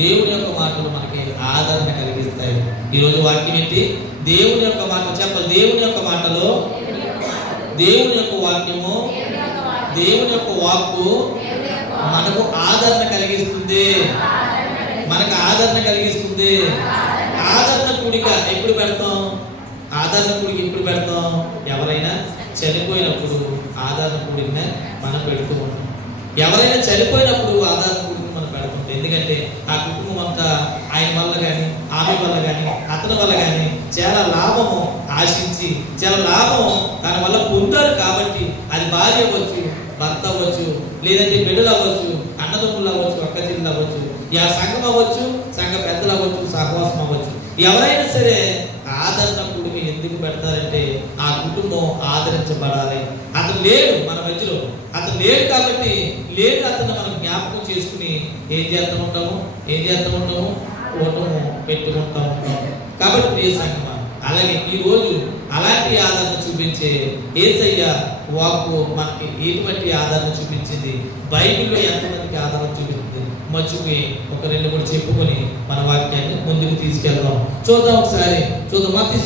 దేవుని యొక్క మాటలు మనకి ఆదరణ కలిగిస్తాయి. ఈరోజు వాక్యం ఏంటి? దేవుని యొక్క మాట. చెప్పాలి, దేవుని యొక్క మాటలు, దేవుని యొక్క వాక్యము, దేవుని యొక్క వాక్కు మనకు ఆదరణ కలిగిస్తుంది. మనకు ఆదరణ కలిగిస్తుంది. ఆదరణ కూడిక ఎప్పుడు పెడతాం? ఆదరణ కూడిక ఎప్పుడు పెడతాం? ఎవరైనా చనిపోయినప్పుడు ఆదరణ కూడికనే మనం పెడుతూ ఉంటాం. ఎవరైనా చనిపోయినప్పుడు ఆదరణ కూడికను మనం పెడుతుంటాం. ఎందుకంటే ఆ కుటుంబం అంతా ఆయన వల్ల కానీ, ఆమె వల్ల కానీ, అతని వల్ల కానీ చాలా లాభము ఆశించి, చాలా లాభం తన వల్ల పొందారు కాబట్టి, అది భార్య అవ్వచ్చు, భర్త అవ్వచ్చు, లేదంటే బిడ్డలు అవ్వచ్చు, అన్నదమ్ములు అవ్వచ్చు, అక్క చెల్లెలు అవ్వచ్చు, ఆ సంఘం అవ్వచ్చు, సంఘ పెద్దలు అవ్వచ్చు, సహవాసం అవ్వచ్చు, ఎవరైనా సరే ఆదరణ కూడిక ఎందుకు పెడతారంటే ఆ కుటుంబం ఆదరించబడాలి. అతను లేడు మన మధ్యలో, అతను లేడు కాబట్టి లేడు అతను మనం జ్ఞాపకం చేసుకుని ఏం చేస్తూ ఉంటాము? కూటము పెట్టుకుంటూ ఉంటాము. కాబట్టి ప్రియ సంఘమా, అలాగే ఈరోజు అలాంటి ఆదరణ చూపించే యేసయ్య వాక్కు మనకి ఎటువంటి ఆదరణ చూపించింది? బైబిల్లో ఎంతమందికి ఆదరణ చూపించింది? మర్చిపోయి ఒక 2-3 చెప్పుకొని మన వాక్యాన్ని ముందుకు తీసుకెళ్దాం. చూద్దాం ఒకసారి. చూద్దాం మత్తయి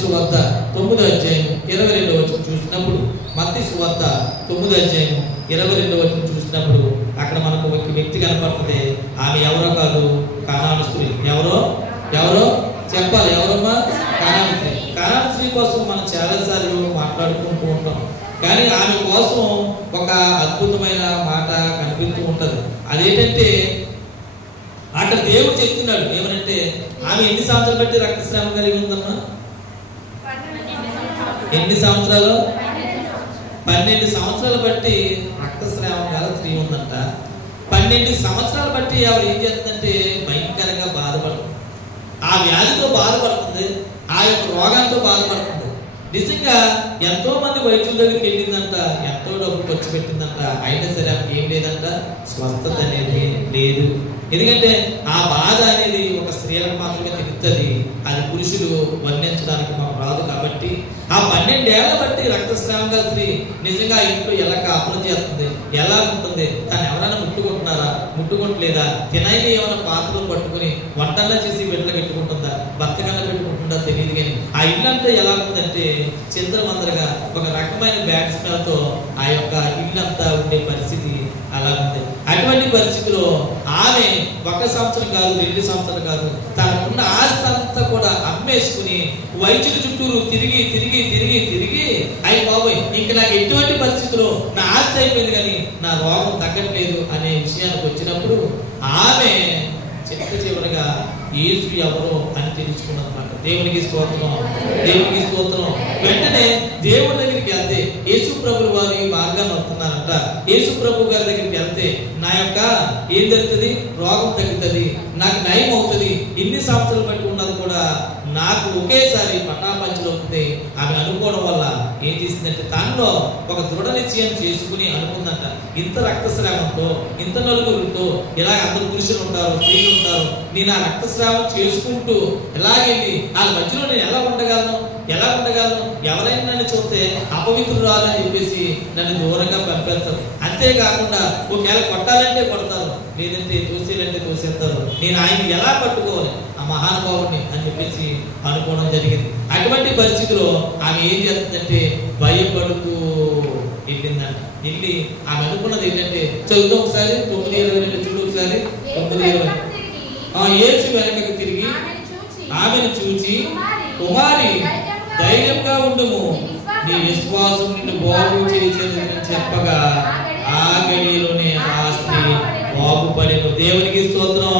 సువార్త 9వ అధ్యాయం 22వ వచనం చూసినప్పుడు, మత్తయి సువార్త 9వ అధ్యాయం 22వ వచనం చూసినప్పుడు అక్కడ మనకు ఒక వ్యక్తి కనపడుతుంది. ఆమె ఎవరో కాదు, కనాను స్త్రీ. ఎవరో చెప్పాలి, ఎవరమ్మా? కనాను స్త్రీ. కనాను స్త్రీ కోసం మనం చాలాసార్లు మాట్లాడుకుంటూ ఉంటాం. కానీ ఆమె కోసం ఒక అద్భుతమైన మాట కనిపిస్తూ ఉంటది. అదేంటంటే అక్కడ దేవుడు చెప్తున్నాడు ఏమనంటే, ఆమె ఎన్ని సంవత్సరాలు బట్టి రక్తస్రావం కలిగి ఉందమ్మా? ఎన్ని సంవత్సరాలు? 12 సంవత్సరాలు బట్టి రక్తస్రావం గల స్త్రీ ఉందంట. 12 సంవత్సరాలు బట్టి ఆవిడ ఏం చేస్తుందంటే భయంకరంగా బాధపడుతుంది. ఆ వ్యాధితో బాధపడుతుంది, ఆ యొక్క రోగంతో బాధపడుతుంది. నిజంగా ఎంతో మంది వైద్యుల దగ్గరికి వెళ్ళిందంట, ఎంతో డబ్బు ఖర్చు పెట్టిందంట, అయినా సరే ఆమెకి ఏం లేదంట, స్వస్థత అనేది లేదు. ఎందుకంటే ఆ బాధ అనేది ఒక స్త్రీలకు మాత్రమే తెలుస్తుంది, అది పురుషులు వర్ణించడానికి మాకు రాదు. కాబట్టి ఆ 12 ఏళ్ల బట్టి రక్తస్రావం గల స్త్రీ నిజంగా ఇంట్లో ఎలా కాపురం చేస్తుంది, ఎలా ఉంటుంది? తను ఎవరైనా ముట్టుకుంటున్నారా, ముట్టుకుంటలేదా? తినైనా ఏమైనా పాత్రలు పట్టుకుని వంటన్నా చేసి బిడ్డలు పెట్టుకుంటుందా, భర్త కన్నా పెట్టుకుంటుందా తెలియదు. కానీ ఆ ఇల్లంతా ఎలా ఉందంటే చింతమందరగా ఒక రకమైన బ్యాడ్ స్మెల్ తో ఆ యొక్క ఇల్లంతా ఉండే పరిస్థితి అలా ఉంది. అటువంటి పరిస్థితిలో ఆమె 1 సంవత్సరం కాదు, 2 సంవత్సరాలు కాదు, తనకున్న ఆస్తి అంతా కూడా అమ్మేసుకుని వైద్యుల చుట్టూరు తిరిగి అయ్యి బాబోయ్, ఇంక నాకు ఎటువంటి పరిస్థితిలో నా ఆస్తి అయిపోయింది కానీ నా రోగం తగ్గట్లేదు అనే విషయానికి వచ్చినప్పుడు ఆమె చివరిగా యేసు ఎవరో అని తెలుసుకున్నదన్నమాట. దేవునికి స్తోత్రం, దేవునికి స్తోత్రం. వెంటనే దేవుడి దగ్గరికి వెళ్తే యేసు ప్రభులు వారు ఈ మార్గాన్ని వస్తున్నారంట. యేసు ప్రభు గారి దగ్గరికి వెళ్తే నా యొక్క ఏం జరుగుతుంది? రోగం తగ్గుతుంది, నాకు నయం అవుతుంది. ఇన్ని సంవత్సరాలు బట్టి ఉన్నది కూడా నాకు ఒకేసారి పటాపంచలు అవుతుంది. ఆమె అనుకోవడం వల్ల ఏం చేసిందంటే తనలో ఒక దృఢ నిశ్చయం చేసుకుని అనుకుందంట, ఇంత రక్తస్రావంతో, ఇంత నలుగురితో, ఇలా అందరు పురుషులు ఉంటారు, స్త్రీలు ఉంటారు, నేను ఆ రక్తస్రావం చేసుకుంటూ ఎలాగెళ్ళి వాళ్ళ మధ్యలో నేను ఎలా ఉండగలను? ఎవరైనా నన్ను చూస్తే అపవిత్రురాలని చెప్పేసి నన్ను దూరంగా పంపేస్తారు. అంతేకాకుండా ఒకవేళ కొట్టాలంటే కొడతారు, లేదంటే తోసేయాలంటే తోసేస్తారు. నేను ఆయన్ని ఎలా పట్టుకోవాలి, ఆ మహానుభావుడిని అని చెప్పేసి అనుకోవడం జరిగింది. అటువంటి పరిస్థితిలో ఆమె ఏం చేస్తుందంటే భయపడుతూ వెళ్ళిందంట. వెళ్ళి ఆమె అనుకున్నది ఏంటంటే, చదువుతాం ఒకసారి 9:22 చూడు ఒకసారి. 9:20 యేసు వెనకకు తిరిగి ఆమెను చూచి, కుమారి ధైర్యంగా ఉండుము, నీ విశ్వాసం నిన్ను బాగు చేసేదని చెప్పగా ఆ గడిలోనే ఆ స్త్రీ బాగుపడెను. దేవునికి స్తోత్రం,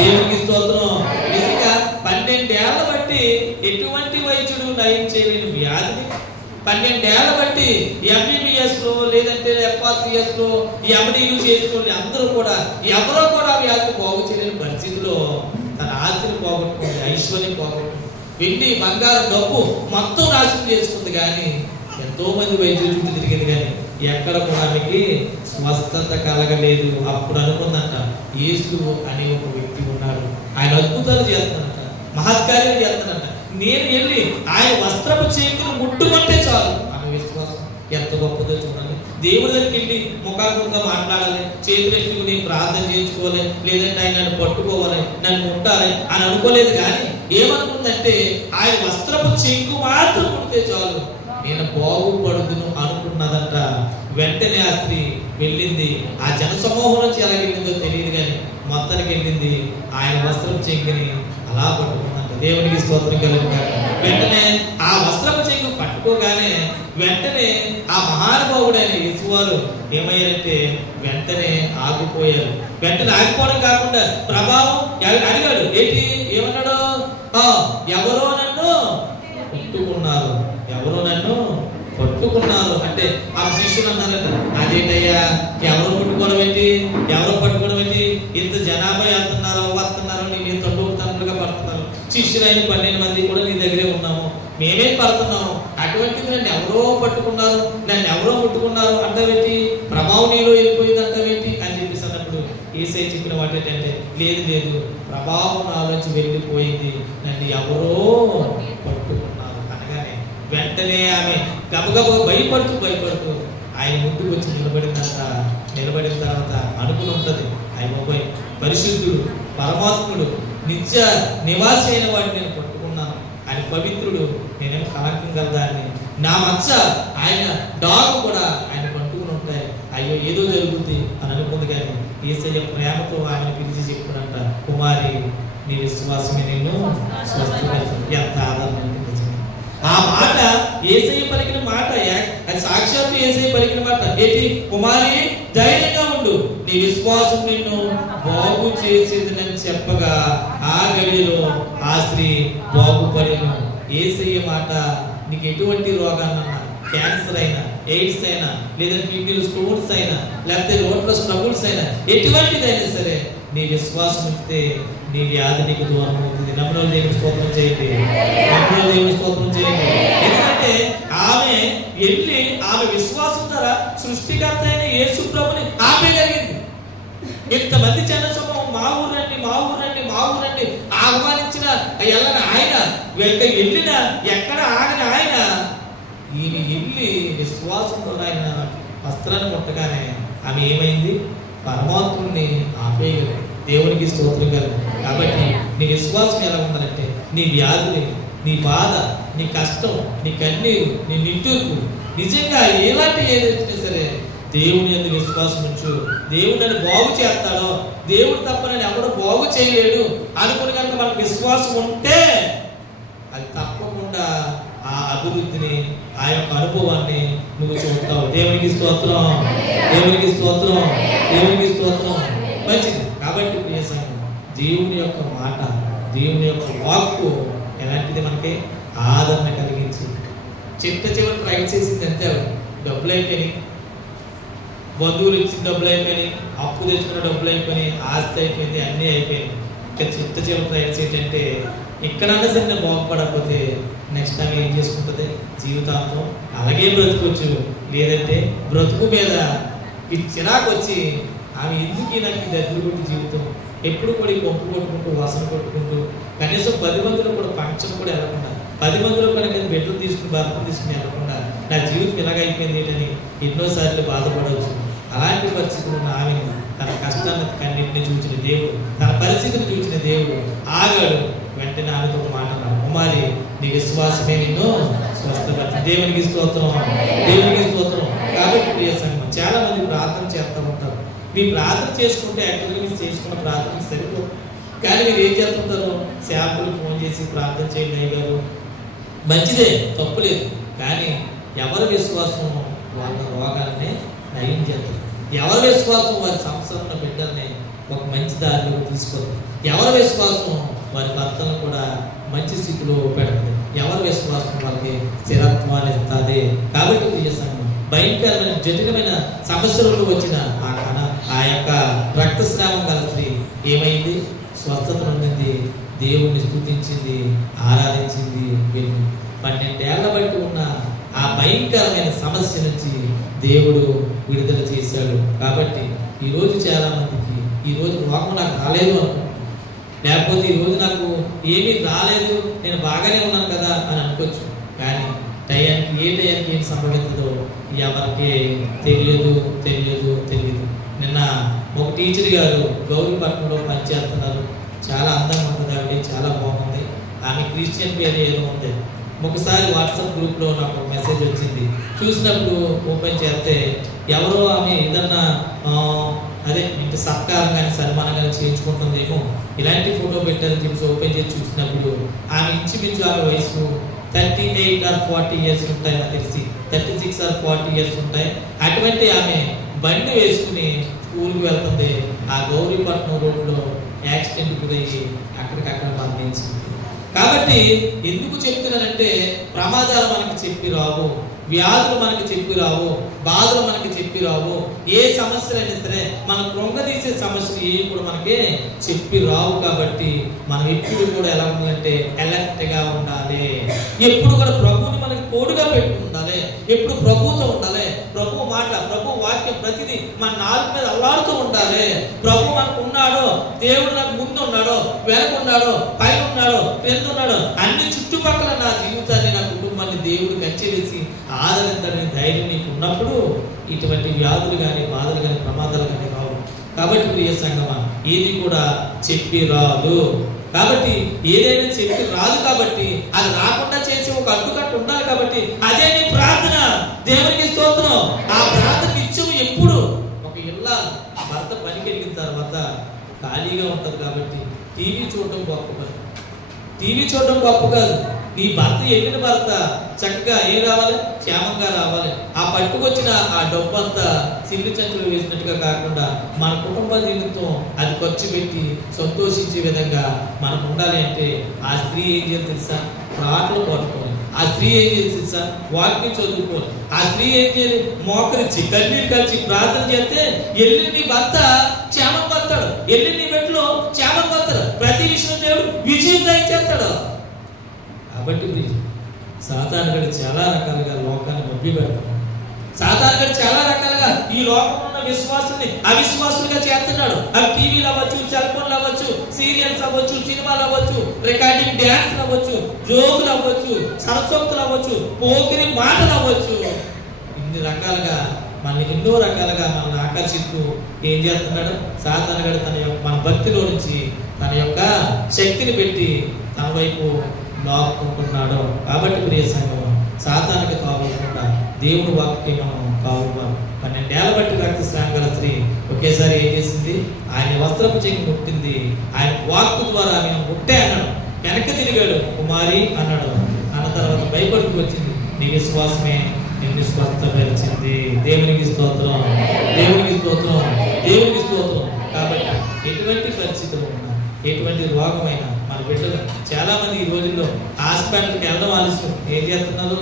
దేవునికి స్తోత్రం. నిజంగా 12 ఏళ్ల బట్టి ఎటువంటి వైద్యుడు నయం చేయలేని వ్యాధిని 12 ఏళ్ల బట్టి MBBS లో లేదంటే FRCS లో MDలు చేసుకోండి అందరూ కూడా ఎవరో కూడా వ్యాధిని బాగు చేయలేని పరిస్థితిలో తన ఆస్తిని పోగొట్టుకుంది, ఐశ్వర్యం పోగొట్టుకుంది, వెండి బంగారు డబ్బు మొత్తం నాశనం చేసుకుంది. కానీ ఎంతో మంది వైద్యుల చుట్టూ తిరిగింది కానీ ఎక్కడ కూడా ఆమెకి స్వస్థత కలగలేదు. అప్పుడు అనుకుందంట, యేసు అనే ఒక వ్యక్తి ఉన్నాడు, ఆయన అద్భుతాలు చేస్తానంట, మహత్కార్యాలు చేస్తానంట, నేను వెళ్ళి ఆయన వస్త్రపు చేతులు ముట్టుకుంటే చాలు. ఆమె విశ్వాసం ఎంత గొప్పదో చూడండి. దేవుడి దగ్గరికి వెళ్ళి ముఖాముఖంగా మాట్లాడాలి, చేతులు ఎత్తుకుని ప్రార్థన చేయించుకోవాలి, లేదంటే ఆయన నన్ను పట్టుకోవాలి, నన్ను ముట్టాలి అని అనుకోలేదు. కానీ ఏమనుకుందంటే ఆయన వస్త్రపు చెంగు మాత్రం ముడితే చాలు నేను బాగుపడుదును అనుకున్నదంట. వెంటనే ఆ స్త్రీ వెళ్ళింది. ఆ జనసమూహం నుంచి ఎలా వెళ్ళిందో తెలియదు కానీ మొత్తానికి వెళ్ళింది. ఆయన వస్త్రం చెంగుని అలా పట్టుకుందంట. దేవునికి స్తోత్రం కలుగుతారు. వెంటనే ఆ వస్త్రపు చెంగు పట్టుకోగానే వెంటనే ఆ మహానుభావుడైన యేసువారు ఏమయ్యారంటే వెంటనే ఆగిపోయారు. వెంటనే ఆగిపోవడం కాకుండా ప్రభావం అడిగాడు. ఏంటి ఏమన్నాడు? ఎవరో నన్ను పట్టుకున్నారు, ఎవరో నన్ను పట్టుకున్నారు అంటే ఆ శిష్యులు అన్నారట, అదేంటయ్యా ఎవరు పట్టుకోవడం ఏంటి, ఎవరు పట్టుకోవడం ఏంటి, ఇంత జనాభా వెళ్తున్నారో వస్తున్నారో నీ మీద తొండుగా పడుతున్నారు, శిష్యులైన 12 మంది కూడా నీ దగ్గరే ఉన్నాము, మేమేం పడుతున్నాము, అటువంటిది నన్ను ఎవరో పట్టుకున్నారు, నన్ను ఎవరో పట్టుకున్నారు అంటావేంటి, ప్రభావం నీలో వెళ్ళిపోయింది అంటావేంటి అని చెప్పేసి అన్నప్పుడు యేసయ్య చెప్పిన మాట ఏంటంటే లేదు లేదు, ప్రభావం నాలోంచి వెళ్ళిపోయింది, నన్ను ఎవరో పట్టుకున్నారు అనగానే వెంటనే ఆమె గబగబా భయపడుతూ ఆయన ముందుకు వచ్చి నిలబడిన తర్వాత అనుకుని ఉంటది, ఆయన బాబాయ్ పరిశుద్ధుడు, పరమాత్ముడు, నిత్య నివాసి అయిన వాడిని నేను పట్టుకున్నాను, ఆయన పవిత్రుడు, నేనేమో కలకం గలదాన్ని, నా మచ్చ ఆయన డాగ్ కూడా ఆయన పట్టుకుని ఉంటాయి, అయ్యో ఏదో జరుగుద్ది అని అనుకుంది. కానీ యేసయ్య ప్రేమతో ఆయన పిలిచి చెప్పుకున్నంట, కుమారి నీ విశ్వాసమే నిన్ను స్వస్థపరిచింది. ఎంత ఆదరణ అనిపించింది ఆ మాట. యేసయ్య పలికిన మాట, అది సాక్షాత్తు యేసయ్య పలికిన మాట ఏంటి? కుమారి ధైర్యంగా ఉండు, నీ విశ్వాసం నిన్ను బాగు చేసేదని చెప్పగా ఆ గడిలో ఆ స్త్రీ బాగుపడెను. యేసయ్య మాట నీకు ఎటువంటి రోగాలన్నా, క్యాన్సర్ అయినా, ఎయిడ్స్ అయినా, లేదా కిడ్నీలో స్టోన్స్ అయినా, లేకపోతే రోడ్లో స్ట్రగుల్స్ అయినా, ఎటువంటిదైనా సరే నీ విశ్వాసం ఇస్తే నీ వ్యాధి నీకు దూరం అవుతుంది. నమ్మడం దేవుని స్తోత్రం చేయండి, నమ్మడం దేవుని స్తోత్రం చేయండి. ఎందుకంటే ఆమె వెళ్ళి ఆమె విశ్వాసం ద్వారా సృష్టికర్త అయిన యేసు ప్రభుని ఆపేయగలిగింది. ఇంతమంది జన సమూహం మా ఊరండి ఆహ్వానించిన వెళ్ళని ఆయన వెళ్ళిన ఎక్కడ ఆగిన ఆయన ఈయన వెళ్ళి విశ్వాసంతో ఆయన వస్త్రాన్ని ముట్టగానే ఆమె ఏమైంది? పరమాత్ముని ఆపేయగలిగింది. దేవునికి స్తోత్రం కలుగు. కాబట్టి నీ విశ్వాసం ఎలా ఉందంటే నీ వ్యాధులు, నీ బాధ, నీ కష్టం, నీ కన్నీరు, నీ నిట్టూర్పు నిజంగా ఎలాంటి ఏదైతే సరే దేవుని యందు విశ్వాసం ఉంచు. దేవుడు నన్ను బాగు చేస్తాడో, దేవుడు తప్ప నన్ను ఎవరు బాగు చేయలేడు అనుకుని కనుక మనకు విశ్వాసం ఉంటే అది తప్పకుండా ఆ అభివృద్ధిని, ఆ యొక్క అనుభవాన్ని నువ్వు చూస్తావు. దేవునికి స్తోత్రం, దేవునికి స్తోత్రం, దేవునికి స్తోత్రం. మంచిది. కాబట్టి ప్రియ సంఘం, దేవుని యొక్క మాట, దేవుని యొక్క వాక్కు ఎలాంటిది? మనకి ఆదరణ కలిగించి చివరి ట్రై చేసింది అంతే. డబ్బులు అయిపోయినాయి, బంధువులు ఇచ్చిన డబ్బులు అయిపోయినాయి, అప్పు తెచ్చుకున్న డబ్బులు అయిపోయినాయి, ఆస్తి అయిపోయింది, అన్నీ అయిపోయినాయి. ఇంకా చివరి ట్రై ఏంటంటే ఇక్కడన్నా సరే బాగుపడకపోతే నెక్స్ట్ టైం ఏం చేసుకుంటుంది? జీవితాంతం అలాగే బ్రతుకోవచ్చు. లేదంటే బ్రతుకు మీద ఈ చిరాకు వచ్చి ఆమె ఎందుకు నాకు దగ్గర కొట్టి జీవితం ఎప్పుడు కూడా ఈ కొంపు కొట్టుకుంటూ వాసన కొట్టుకుంటూ కనీసం 10 మందిలో కూడా పంచం కూడా వెళ్ళకుండా, 10 మందిలో కూడా నేను బెడ్రూమ్ తీసుకుని భర్తను తీసుకుని వెళ్ళకుండా నా జీవితం ఇలాగైపోయింది ఏంటని ఎన్నోసార్లు బాధపడవచ్చు. అలాంటి పరిస్థితులు ఉన్న ఆమెను తన కష్టాన్ని కన్నింటిని చూసిన దేవుడు, తన పరిస్థితిని చూసిన దేవుడు ఆగాడు. వెంటనే ఆమెతో ఒక మాట అన్నాడు, కుమారి నీ విశ్వాసమే నిన్ను స్వస్థపరిచింది. దేవునికి స్తోత్రం, దేవునికి స్తోత్రం. కాబట్టి ప్రియ సంఘం, చాలా మంది ప్రార్థన చేస్తూ ఉంటారు. మీరు ప్రార్థన చేసుకుంటే యాక్చువల్గా మీరు చేసుకున్న ప్రార్థనకి సరిపోదు. కానీ మీరు ఏం చేస్తుంటారు? సేవకులకు ఫోన్ చేసి ప్రార్థన చేయండి అయ్యారు, మంచిదే, తప్పులేదు. కానీ ఎవరి విశ్వాసం వాళ్ళ రోగాన్ని నయం చేస్తారు. ఎవరి విశ్వాసం వారి సంసారంలో బిడ్డల్ని ఒక మంచి దారిలో తీసుకోవాలి. ఎవరి విశ్వాసం వారి భర్తను కూడా మంచి స్థితిలో పెడుతుంది. ఎవరి విశ్వాసం వాళ్ళకి స్థిరత్వాన్ని ఇస్తుంది. కాబట్టి ప్రియ సంఘం, భయంకరమైన జటిలమైన సమస్యలలో వచ్చిన ఆ యొక్క రక్తస్రావం గల స్త్రీ ఏమైంది? స్వస్థత పొందింది, దేవుణ్ణి స్తుతించింది, ఆరాధించింది. 12 ఏళ్ల బట్టి ఉన్న ఆ భయంకరమైన సమస్య నుంచి దేవుడు విడుదల చేశాడు. కాబట్టి ఈరోజు చాలా మందికి ఈరోజు రోగం నాకు రాలేదు అనుకుంటున్నాను, లేకపోతే ఈరోజు నాకు ఏమీ రాలేదు, నేను బాగానే ఉన్నాను కదా అని అనుకోవచ్చు. కానీ టయానికి ఏం సంభవిస్తుందో ఎవరికి తెలియదు. నిన్న ఒక టీచర్ గారు గౌరీపట్నంలో పనిచేస్తున్నారు. చాలా అందంగా ఉంటుంది ఆవిడ, చాలా బాగుంది. ఆమె క్రిస్టియన్ పేరు ఏదో ఉంది. ఒకసారి వాట్సాప్ గ్రూప్లో నాకు ఒక మెసేజ్ వచ్చింది. చూసినప్పుడు ఓపెన్ చేస్తే ఎవరో ఆమె ఏదన్నా అదే ఇంటి సత్కారం కానీ సన్మానం కానీ చేయించుకుంటుందేమో ఇలాంటి ఫోటో పెట్టారని చెప్పి ఓపెన్ చేసి చూసినప్పుడు ఆమె ఇంచుమించు ఆమె వయసు 38 or 40 ఇయర్స్ ఉంటాయి, నాకు తెలిసి 36 or 40 ఇయర్స్ ఉంటాయి. అటువంటి ఆమె బండి వేసుకుని స్కూల్కి వెళ్తుంది. ఆ గౌరీపట్నం రోడ్లో యాక్సిడెంట్ గురయ్యి అక్కడికక్కడ మరణించింది. కాబట్టి ఎందుకు చెప్తున్నానంటే ప్రమాదాలు మనకి చెప్పి రావు, వ్యాధులు మనకి చెప్పి రావు, బాధలు మనకి చెప్పి రావు. ఏ సమస్యలైనా సరే మన కృంగదీసే సమస్యలు ఏ కూడా మనకి చెప్పి రావు. కాబట్టి మనం ఎప్పుడు కూడా ఎలా ఉండాలంటే అలర్ట్ గా ఉండాలి. ఎప్పుడు కూడా ప్రభువుని మనకి తోడుగా పెట్టి ఉండాలి. ఎప్పుడు ప్రభువుతో ఉండాలి. ప్రభు మాట, ప్రభు వాక్యం ప్రతిదీ మన నాలుగు మీద అల్లాడుతూ ఉండాలి. ప్రభు మనకు ఉన్నాడు, దేవుడు నాకు ముందు ఉన్నాడు, వెనక ఉన్నాడు, పైన ఉన్నాడు, క్రింద ఉన్నాడు, అన్ని చుట్టుపక్కల నా జీవితాన్ని, నా కుటుంబాన్ని దేవుడు కచ్చేసి ఆదరించడానికి ధైర్యం నీకు ఉన్నప్పుడు ఇటువంటి వ్యాధులు కానీ, బాధలు కానీ, ప్రమాదాలు కానీ రావు. కాబట్టి ప్రియ సంగమా, ఏది కూడా చెప్పి రాదు. కాబట్టి ఏదైనా చెప్పి రాదు. కాబట్టి అది రాకుండా చేసి ఒక అడ్డుకట్టు ఉండాలి. కాబట్టి అదే నీ ప్రార్థన. దేవునికి స్తోత్రం. ఆ ప్రార్థన నిత్యం ఎప్పుడు ఒక ఇళ్ళ భర్త పనికి వెళ్ళిన తర్వాత ఖాళీగా ఉంటది. కాబట్టి టీవీ చూడటం గొప్ప కాదు. నీ భర్త వెళ్ళిన భర్త చక్కగా ఏం రావాలి, క్షేమంగా రావాలి. ఆ పట్టుకొచ్చిన ఆ డబ్బు అంతా సిల్లి చంచులు వేసినట్టుగా కాకుండా మన కుటుంబ జీవితం అది ఖర్చు పెట్టి సంతోషించే విధంగా మనకు ఉండాలి. అంటే ఆ స్త్రీ ఏం చేయాలి తెలుసా? ప్రార్థనలు పట్టుకోవాలి. ఆ స్త్రీ ఏం చేయాలి తెలుసా? వాక్యం చదువుకోవాలి. ఆ స్త్రీ ఏం చేయాలి? మోకరించి కన్నీరు కలిసి ప్రార్థన చేస్తే ఎల్లి నీ భర్త క్షేమం పడతాడు. ఎల్లి నీ బెట్లో క్షేమం పడతాడు. ప్రతి విషయం దేవుడు విజయం దయచేస్తాడు. కాబట్టి సాతానుడు చాలా రకాలుగా లోకాన్ని మభ్య పెడతాడు. సాతానుడు చాలా రకాలుగా ఈ లోకంలో ఉన్న విశ్వాసుల్ని అవిశ్వాసులుగా చేస్తున్నాడు. అవి టీవీలు అవ్వచ్చు, సెల్ ఫోన్లు అవ్వచ్చు, సీరియల్స్ అవ్వచ్చు, సినిమాలు అవ్వచ్చు, రికార్డింగ్ డ్యాన్స్లు అవ్వచ్చు, జోకులు అవ్వచ్చు, సరసోక్తులు అవ్వచ్చు, పోకిరి మాటలు అవ్వచ్చు. ఇన్ని రకాలుగా ఎన్నో రకాలుగా మనల్ని ఆకర్షిస్తూ ఏం చేస్తున్నాడు సాతానుడు? మన భక్తిలో నుంచి తన యొక్క శక్తిని పెట్టి తన వైపు లాక్కుంటున్నాడు. కాబట్టి ప్రియ సంఘం, సాతానికి కావకుండా దేవుడు వాక్యం మనం కావాలి. 12 ఏళ్ల బట్టి రక్తస్రావం గల స్త్రీ ఒకేసారి ఏం చేసింది? ఆయన వస్త్రపు చెంగి ముట్టింది. ఆయన వాక్కు ద్వారా ఆమె ముట్టే అన్నాడు. వెనక్కి తిరిగాడు. కుమారి అన్నాడు. అన్న తర్వాత భయపడుతూ వచ్చింది. నీ విశ్వాసమే నిన్ను స్వస్థపరిచింది. దేవునికి స్తోత్రం, దేవునికి స్తోత్రం, దేవునికి స్తోత్రం. కాబట్టి ఎటువంటి పరిస్థితులు ఉన్నా, ఎటువంటి రోగమైనా మన బిడ్డలు చాలా మంది ఈ రోజుల్లో హాస్పిటల్కి వెళ్ళడం ఆలస్యం. ఏం చేస్తున్నారు?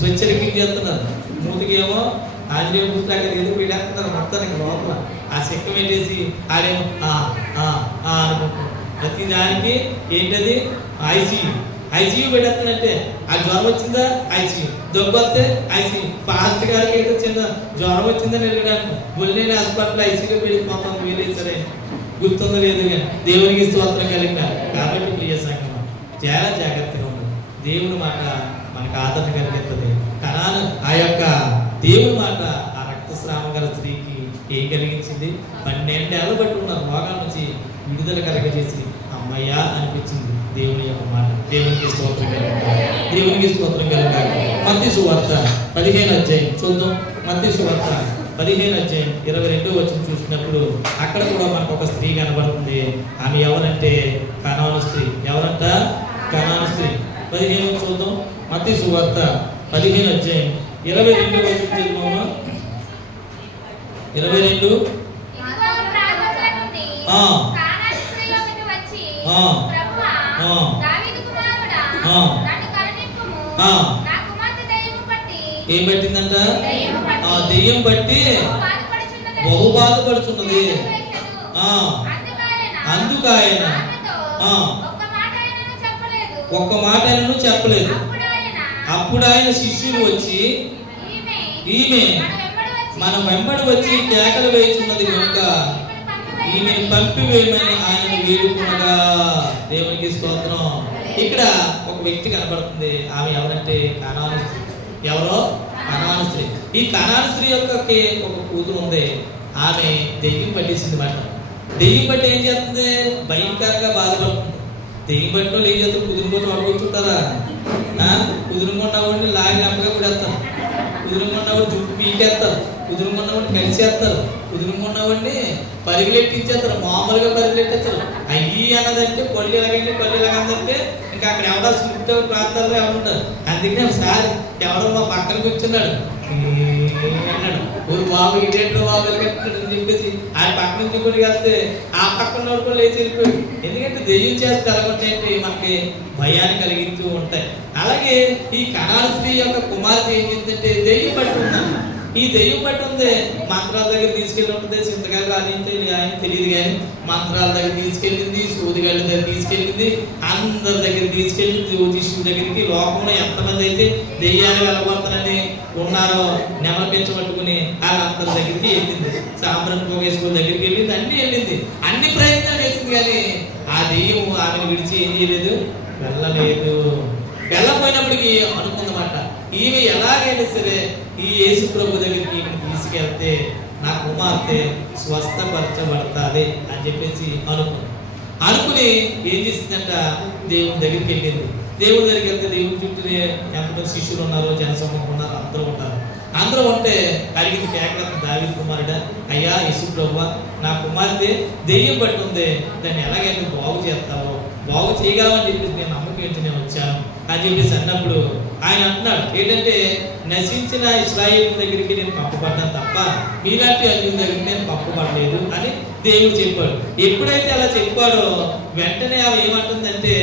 స్వచ్ఛరికం చేస్తున్నారు. మూతికి ఏమో ఆంజనేయ పుస్తకాలు ఏదో పెట్టేస్తున్నారు. మొత్తానికి లోపల ఆ చెక్క పెట్టేసి ఆడేమో అనుకుంటున్నారు. ప్రతి దానికి ఏంటది? ఐసీయూ పెట్టేస్తానంటే ఆ జ్వరం వచ్చిందా? ఐసీయూ. దెబ్బ వస్తే ఐసీయూ. పాస్ట్ గారికి ఏదో చిన్న జ్వరం వచ్చిందని వెళ్ళడానికి బుల్లేని హాస్పిటల్ ఐసీయూలో పెట్టి మొత్తం వేరేసరే గుర్తుందో లేదు. కానీ దేవునికి స్తోత్రం కలిగిన. కాబట్టి ప్రియ సంఘం, చాలా జాగ్రత్తగా ఉండదు. దేవుని మాట మనకు ఆదరణ కలిగిస్తుంది. కనాను ఆ యొక్క దేవుని మాట ఆ రక్తస్రావం గల స్త్రీకి ఏం కలిగించింది? 12 ఏళ్ల బట్టి ఉన్న రోగాల నుంచి విడుదల కలగజేసి అమ్మయ్యా అనిపించింది దేవుని యొక్క మాట. దేవునికి స్తోత్రం కలుగుతారు. దేవునికి స్తోత్రం కలుగుతారు. మత్తయి సువార్త 15వ అధ్యాయం చూద్దాం. మత్తయి సువార్త 15వ అధ్యాయం 22వ వచనం చూసినప్పుడు అక్కడ కూడా మనకు ఒక స్త్రీ కనబడుతుంది. ఆమె ఎవరంటే కనాను స్త్రీ. ఎవరంట? కనాను స్త్రీ. 15వ చూద్దాం. మత్తయి సువార్త 15వ అధ్యాయం 22వ వచనం చదువుదామా? 22 ఏం పట్టిందంట? దెయ్యం పట్టి బహు బాధపడుతున్నది. అందుకు ఆయన ఒక్క మాట ఆయనను చెప్పలేదు. అప్పుడు ఆయన శిష్యులు వచ్చి ఈమె మన వెంబడి వచ్చి కేకలు వేస్తున్నది కనుక ఈమెను పంపివేయమని ఆయనను వేడుకునగా. దేవునికి స్తోత్రం. ఇక్కడ ఒక వ్యక్తి కనబడుతుంది. ఆమె ఎవరంటే కనాను స్త్రీ. ఎవరో? కనాను కనాను స్త్రీ. ఈ కనాను స్త్రీ యొక్క ఒక కూతురు ఉంది. ఆమె దెయ్యం పట్టేసింది మాట. దెయ్యం పట్టి ఏం చేస్తుంది? భయంకరంగా బాధపడుతుంది. దెయ్యం పట్టిన వాళ్ళు ఏం చేస్తారు? కుదురుకొని అడుగుతుంటారా? కుదురుకున్నవాడిని లాగి నమ్మగా పడేస్తారు, కుదురుకున్నవాడు జుట్టు పీకేస్తారు, కుదురుకున్నవాడిని కలిసేస్తారు, కుదురుకున్నవాడిని పరిగెలెట్టించేస్తారు, మామూలుగా పరిగెలెట్టేస్తారు. అయ్యి అన్నదంటే పళ్ళు ఎలాగండి పళ్ళు ఎలాగందంటే ఇంకా అక్కడ ఎవడో స్లిప్ ప్రాంతాల్లో ఎవరుంటారు. అందుకనే ఒకసారి ఎవడో మా పక్కన కూర్చున్నాడు అన్నాడు, ఊరు బాబు ఇదేంటో బాబు వెళ్ళగట్టాడు అని చెప్పేసి ఆయన పక్క నుంచి కూడా వెళ్తే ఆ పక్కన కూడా లేచి వెళ్ళిపోయాడు. ఎందుకంటే దెయ్యం చేస్తే ఎలాగంటే మనకి భయాన్ని కలిగిస్తూ ఉంటాయి. అలాగే ఈ కనాను స్త్రీ యొక్క కుమార్తె ఏం చేస్తుందంటే దెయ్యం పట్టి ఉందన్న. ఈ దెయ్యం పట్టి ఉంది, మంత్రాల దగ్గర తీసుకెళ్ళి ఉంటుంది. చింతకాయలు రాజంటే ఆయన తెలియదు కానీ మంత్రాల దగ్గర తీసుకెళ్ళింది, సూదిగాళ్ళ దగ్గర తీసుకెళ్ళింది, అందరి దగ్గర తీసుకెళ్ళింది, జ్యోతిష్యుల దగ్గరికి. లోకంలో ఎంతమంది అయితే దెయ్యాలు వెళ్ళబోతానని ఉన్నారో నెమల పెంచబట్టుకుని వాళ్ళందరి దగ్గరికి వెళ్ళింది. సాంబ్రాన్ స్కూల్ దగ్గరికి వెళ్ళింది, అన్ని వెళ్ళింది, అన్ని ప్రయత్నాలు చేసింది. కానీ ఆ దెయ్యం ఆమెను విడిచి ఏం చేయలేదు, వెళ్ళలేదు. వెళ్ళపోయినప్పటికీ అనుకుందన్నమాట, ఈమె ఎలాగైనా సరే ఈ యేసు ప్రభు దగ్గరికి ఈమెను తీసుకెళ్తే నా కుమార్తె స్వస్థపరచబడతాది అని చెప్పేసి అనుకుని ఏం చేసిందంట, దేవుని దగ్గరికి వెళ్ళింది. దేవుడి దగ్గరికి వెళ్తే దేవుడి చుట్టూ ఎంతమంది శిష్యులు ఉన్నారో, జనసమూహం ఉన్నారు, అందరూ ఉంటారు. అందరూ ఉంటే అడిగింది కేకల దావీదు కుమారుడా, అయ్యా యేసు ప్రభువా, నా కుమార్తె దెయ్యం పట్టి ఉంది, దాన్ని ఎలాగైనా బాగు చేస్తావో, బాగు చేయగలమని చెప్పేసి నేను నమ్మకం ఏంటి నేను వచ్చాను అని చెప్పేసి అన్నప్పుడు ఆయన అంటున్నాడు ఏంటంటే, నశించిన ఇశ్రాయేలు దగ్గరికి నేను పంపబడ్డాను తప్ప మీలాంటి అన్యుల దగ్గరికి నేను పంపబడలేదు అని దేవుడు చెప్పాడు. ఎప్పుడైతే అలా చెప్పాడో వెంటనే ఆమె ఏమంటుందంటే,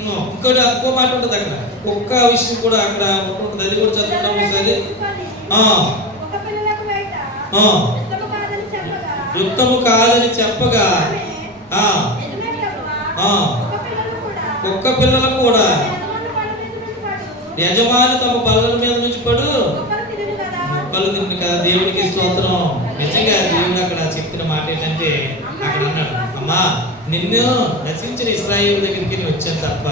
ఇంకో మాట ఉంటుంది అక్కడ, ఒక్క విషయం కూడా అక్కడ ఉంటుంది, అది కూడా చదువుకుంటాం ఒకసారి. యుద్ధము కాదని చెప్పగా ఒక్క పిల్లలు కూడా యజమాని తమ బల్లల మీద నుంచి పడు మొక్కలు తిండి కదా. దేవుడికి స్తోత్రం. నిజంగా దేవుడు అక్కడ చెప్పిన మాట ఏంటంటే, అక్కడ అన్నాడు, అమ్మా నిన్ను నశించిన ఇశ్రాయేలు దగ్గరికి నేను వచ్చాను తప్ప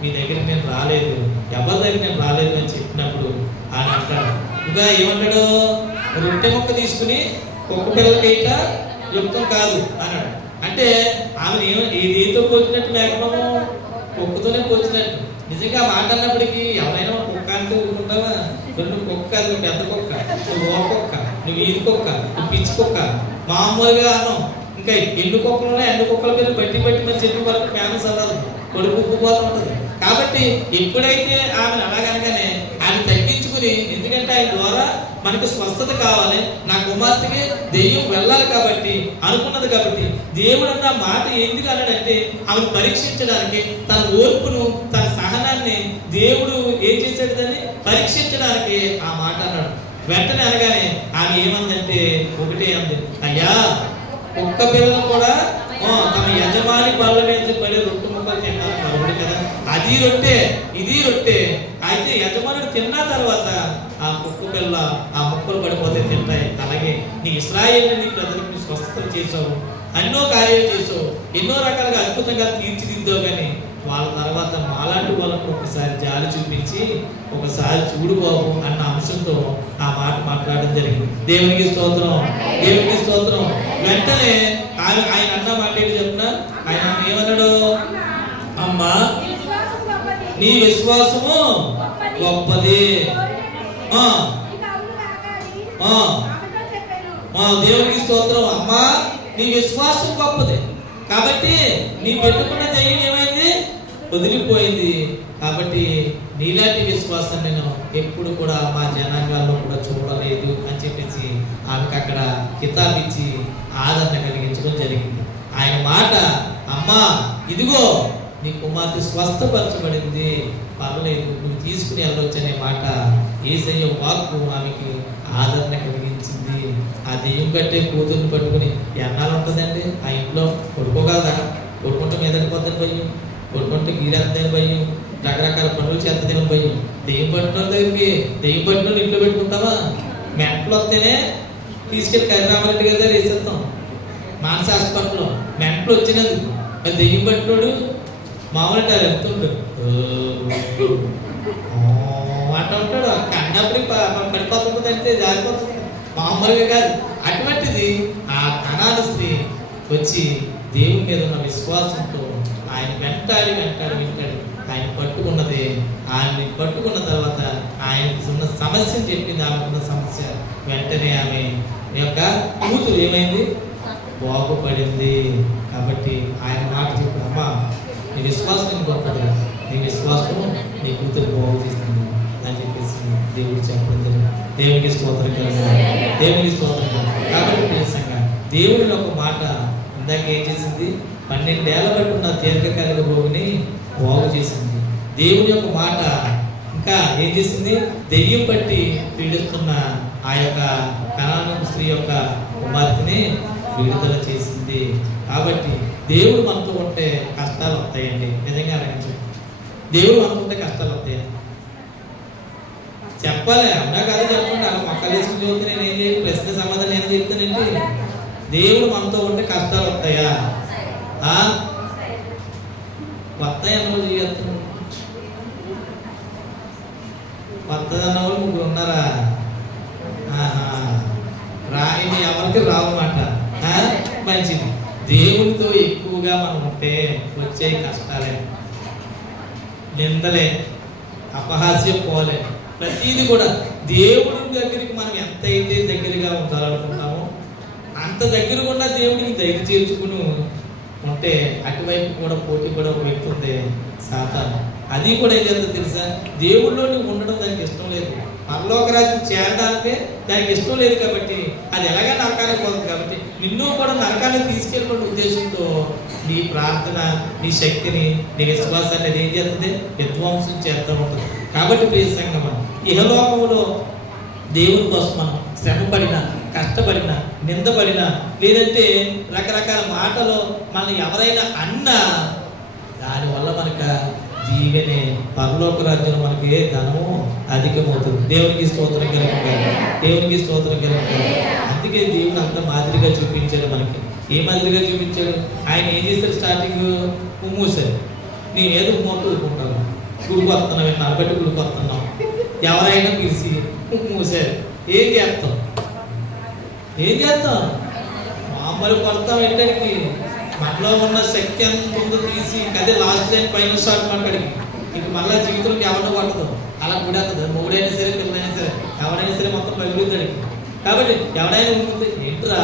మీ దగ్గరికి నేను రాలేదు, ఎవరి దగ్గర నేను రాలేదు అని చెప్పినప్పుడు ఆయన అంటాడు, ఇంకా ఏమంటాడు, రొట్టె మొక్క తీసుకుని ఒక్క పిల్లలకైతే యుక్తం కాదు అన్నాడు. అంటే ఆమె ఏదేతో పోల్చినట్టు లేకుండా కుక్కతోనే పోల్చినట్టు. నిజంగా మాట అన్నప్పటికీ ఎవరైనా కుక్క అంటే ఊరుకుంటావా? నువ్వు కుక్క, అది పెద్ద కుక్క, నువ్వు ఓ కుక్క, నువ్వు ఈది కుక్క, నువ్వు పిచ్చి కుక్క మామూలుగా అన్నాం. ఇంకా ఎండు కుక్కలు ఎండు కుక్కల పేరు బట్టి మరి చెప్పి వరకు ఫేమస్ అవ్వదు, కొడుకు ఉప్పుపోతూ ఉంటుంది. కాబట్టి ఎప్పుడైతే ఆమెను అలాగనగానే ఆయన తగ్గించుకుని, ఎందుకంటే ఆయన ద్వారా మనకు స్వస్థత కావాలి, నా కుమార్తెకి దెయ్యం వెళ్ళాలి కాబట్టి అనుకున్నది. కాబట్టి దేవుడు అన్న మాట ఎందుకు అన్నాడంటే, ఆమెను పరీక్షించడానికి, తన ఓర్పును తన సహనాన్ని దేవుడు ఏం చేశాడు, దాన్ని పరీక్షించడానికి ఆ మాట అన్నాడు. వెంటనే అనగానే ఆమె ఏమందంటే ఒకటే అంది, అయ్యా ఒక్క పిల్లలు కూడా తమ యజమాని బల్ల మీద పడి రొట్టె ముక్కలు తిన్నారు కాబట్టి కదా, అది రొట్టె ఇది రొట్టె. అయితే యజమానుడు తిన్న తర్వాత ఆ కుక్క పిల్ల ఆ ముక్కలు పడిపోతే తింటాయి. అలాగే నీ ఇశ్రాయేలు నీ ప్రజలకు స్వస్థతలు చేసావు, ఎన్నో కార్యాలు చేసావు, ఎన్నో రకాలుగా అద్భుతంగా తీర్చిదిద్దావు. కానీ వాళ్ళ తర్వాత మాలాంటి వాళ్ళకు ఒకసారి జాలి చూపించి ఒకసారి చూడు బాబు అన్న అంశంతో ఆ మాట మాట్లాడడం జరిగింది. దేవునికి స్తోత్రం, దేవునికి స్తోత్రం. వెంటనే ఆయన అన్న మాట ఏంటి చెప్పిన, ఆయన ఏమన్నాడు, అమ్మా నీ విశ్వాసము గొప్పది. దేవునికి స్తోత్రం. అమ్మా నీ విశ్వాసం గొప్పది కాబట్టి నీ పెట్టుకున్న దయ్యం ఏమైంది, వదిలిపోయింది. కాబట్టి నీలాంటి విశ్వాసం నేను ఎప్పుడు కూడా మా జనాంగాల్లో కూడా చూడలేదు అని చెప్పేసి ఆమెకు అక్కడ కితాబిచ్చి ఆదరణ కలిగించడం జరిగింది. ఆయన మాట, అమ్మా ఇదిగో నీ కుమార్తె స్వస్థపరచబడింది, పర్లేదు నువ్వు తీసుకుని వెళ్ళవచ్చు అనే మాట యేసయ్య వాక్కు ఆమెకి ఆదరణ కలిగించింది. ఆ దెయ్యం కట్టే కూతుర్ని పట్టుకుని ఎన్నాళ్ళు ఉంటుందండి ఆ ఇంట్లో? కొడుకోగలదా? కొడుకుంటే మీదడిపోద్దని భయం, కొడుకుంటే గీరేద్దని భయం, రకరకాల పనులు చేస్తుందేమో భయం. దెయ్యం పట్టిన దగ్గరికి దెయ్యం పట్టిన ఇంట్లో పెట్టుకుంటావా? మెంటలు వస్తేనే తీసుకెళ్ళి కరిరామరెడ్డి గారి దగ్గర వేసేస్తాం మానస హాస్పిటల్లో. మెంటలు వచ్చినందుకు అది దెయ్యం పట్టినోడు మామూలు వెళ్తుంటాడు అంట ఉంటాడు, అన్నప్పుడు పడిపోతుంది అంటే జారిపోతుంది, మామూలుగా కాదు. అటువంటిది ఆ కనాను స్త్రీ వచ్చి దేవుని మీద ఉన్న విశ్వాసంతో ఆయన వెంటాడి ఆయన పట్టుకున్నది. ఆయన్ని పట్టుకున్న తర్వాత ఆయనకు ఉన్న సమస్యను చెప్పింది. ఆమెకున్న సమస్య వెంటనే ఆమె యొక్క కూతురు ఏమైంది, బాగుపడింది. కాబట్టి ఆయన మాట చెప్పిన అమ్మ నీ విశ్వాసం గొప్పది, నీ విశ్వాసం నీ కూతురు బాగు చేస్తుంది అని చెప్పేసి దేవుడు చెప్పడం. దేవునికి స్తోత్రం కలుగుతుంది, దేవునికి స్తోత్రం కలుగుతుంది. కాబట్టి నిజంగా దేవుని ఒక మాట ఇందాక ఏం చేసింది, 12 ఏళ్ల బట్టి ఉన్న దీర్ఘకాలిక రోగిని బాగు చేసింది. దేవుని యొక్క మాట ఇంకా ఏం చేసింది, దెయ్యం పట్టి పీడిస్తున్న ఆ యొక్క కనాను స్త్రీ యొక్క కుమార్తెని విడుదల చేసింది. కాబట్టి దేవుడు మనతో ఉంటే కష్టాలు వస్తాయండి. నిజంగా అడగండి, దేవుడు మనతో ఉంటే కష్టాలు వస్తాయా? చెప్పాలి, అవునా కాదు చెప్పండి. అలా మొక్కలు వేసుకుని చదివితే నేను ఏం చేయాలి, ప్రశ్న సమాధానం నేను చెప్తానండి. దేవుడు మనతో ఉంటే కష్టాలు వస్తాయా? వస్తాయన్న చేయొచ్చు. వస్తుందన్న వాళ్ళు ముగ్గురు ఉన్నారా? ఇది ఎవరికి రావన్నమాట. మంచిది. దేవునితో ఎక్కువగా మనం ఉంటే వచ్చే కష్టాలే, నిందలే, అపహాస్యం పోలే, ప్రతిదీ కూడా దేవుడి దగ్గరికి మనం ఎంతైతే దగ్గరగా ఉండాలనుకుంటామో అంత దగ్గరగా ఉన్న దేవుడికి దగ్గర చేర్చుకుని ఉంటే అటువైపు కూడా పోటీ కూడా ఒక వ్యక్తి ఉంది, సాతాను. అది కూడా ఏం చేస్తుందో తెలుసా, దేవుడిలో నువ్వు ఉండడం దానికి ఇష్టం లేదు. పరలోక రాజ్యం చేరడానికే దానికి ఇష్టం లేదు. కాబట్టి అది ఎలాగా నరకానికి పోతుంది. కాబట్టి నిన్ను కూడా నరకానికి తీసుకెళ్ళిన ఉద్దేశంతో నీ ప్రార్థన, నీ శక్తిని, నీ విశ్వాసాన్ని అది ఏం చేస్తుంది, విధ్వంసం చేస్తూ ఉంటుంది. కాబట్టి ప్రియ సంగమా, ఇహలోకంలో దేవుని కోసం మనం శ్రమపడినా, కష్టపడినా, నిందపడినా, లేదంటే రకరకాల మాటలు మనం ఎవరైనా అన్నా దానివల్ల మనకు దీవెనే, పరలోక రాజ్యంలో మనకి ధనము అధికమవుతుంది. దేవునికి స్తోత్రం కలుగుతుంది, దేవునికి స్తోత్రం కలుగుతుంది. అందుకే దేవుడు అంత మాదిరిగా చూపించాడు మనకి. ఏ మాదిరిగా చూపించాడు? ఆయన ఏం చేశాడు, స్టార్టింగ్ ఉమ్మూసాడు. నీ ఏదో ఉమ్మవుతూ ఊరుకుంటావు, గుడికి వస్తున్నావు, నలబెట్టి గుడికి వస్తున్నావు, ఎవరైనా పిలిచి ఉమ్మూసారు. ఏం చేస్తాం? మామూలు కొడతాం. ఏంటంటే మనలో ఉన్న శక్తి ఎంత ఉందో తీసి అదే లాస్ట్ టైం పైన షాట్ మాట్లాడికి ఇంక మళ్ళీ జీవితంలోకి ఎవరినో పట్టదు. అలా కూడా మొగుడైనా సరే, పిల్లలైనా సరే, ఎవరైనా సరే మొత్తం పగులుతాడు. కాబట్టి ఎవరైనా ఉంటుంది ఏంట్రా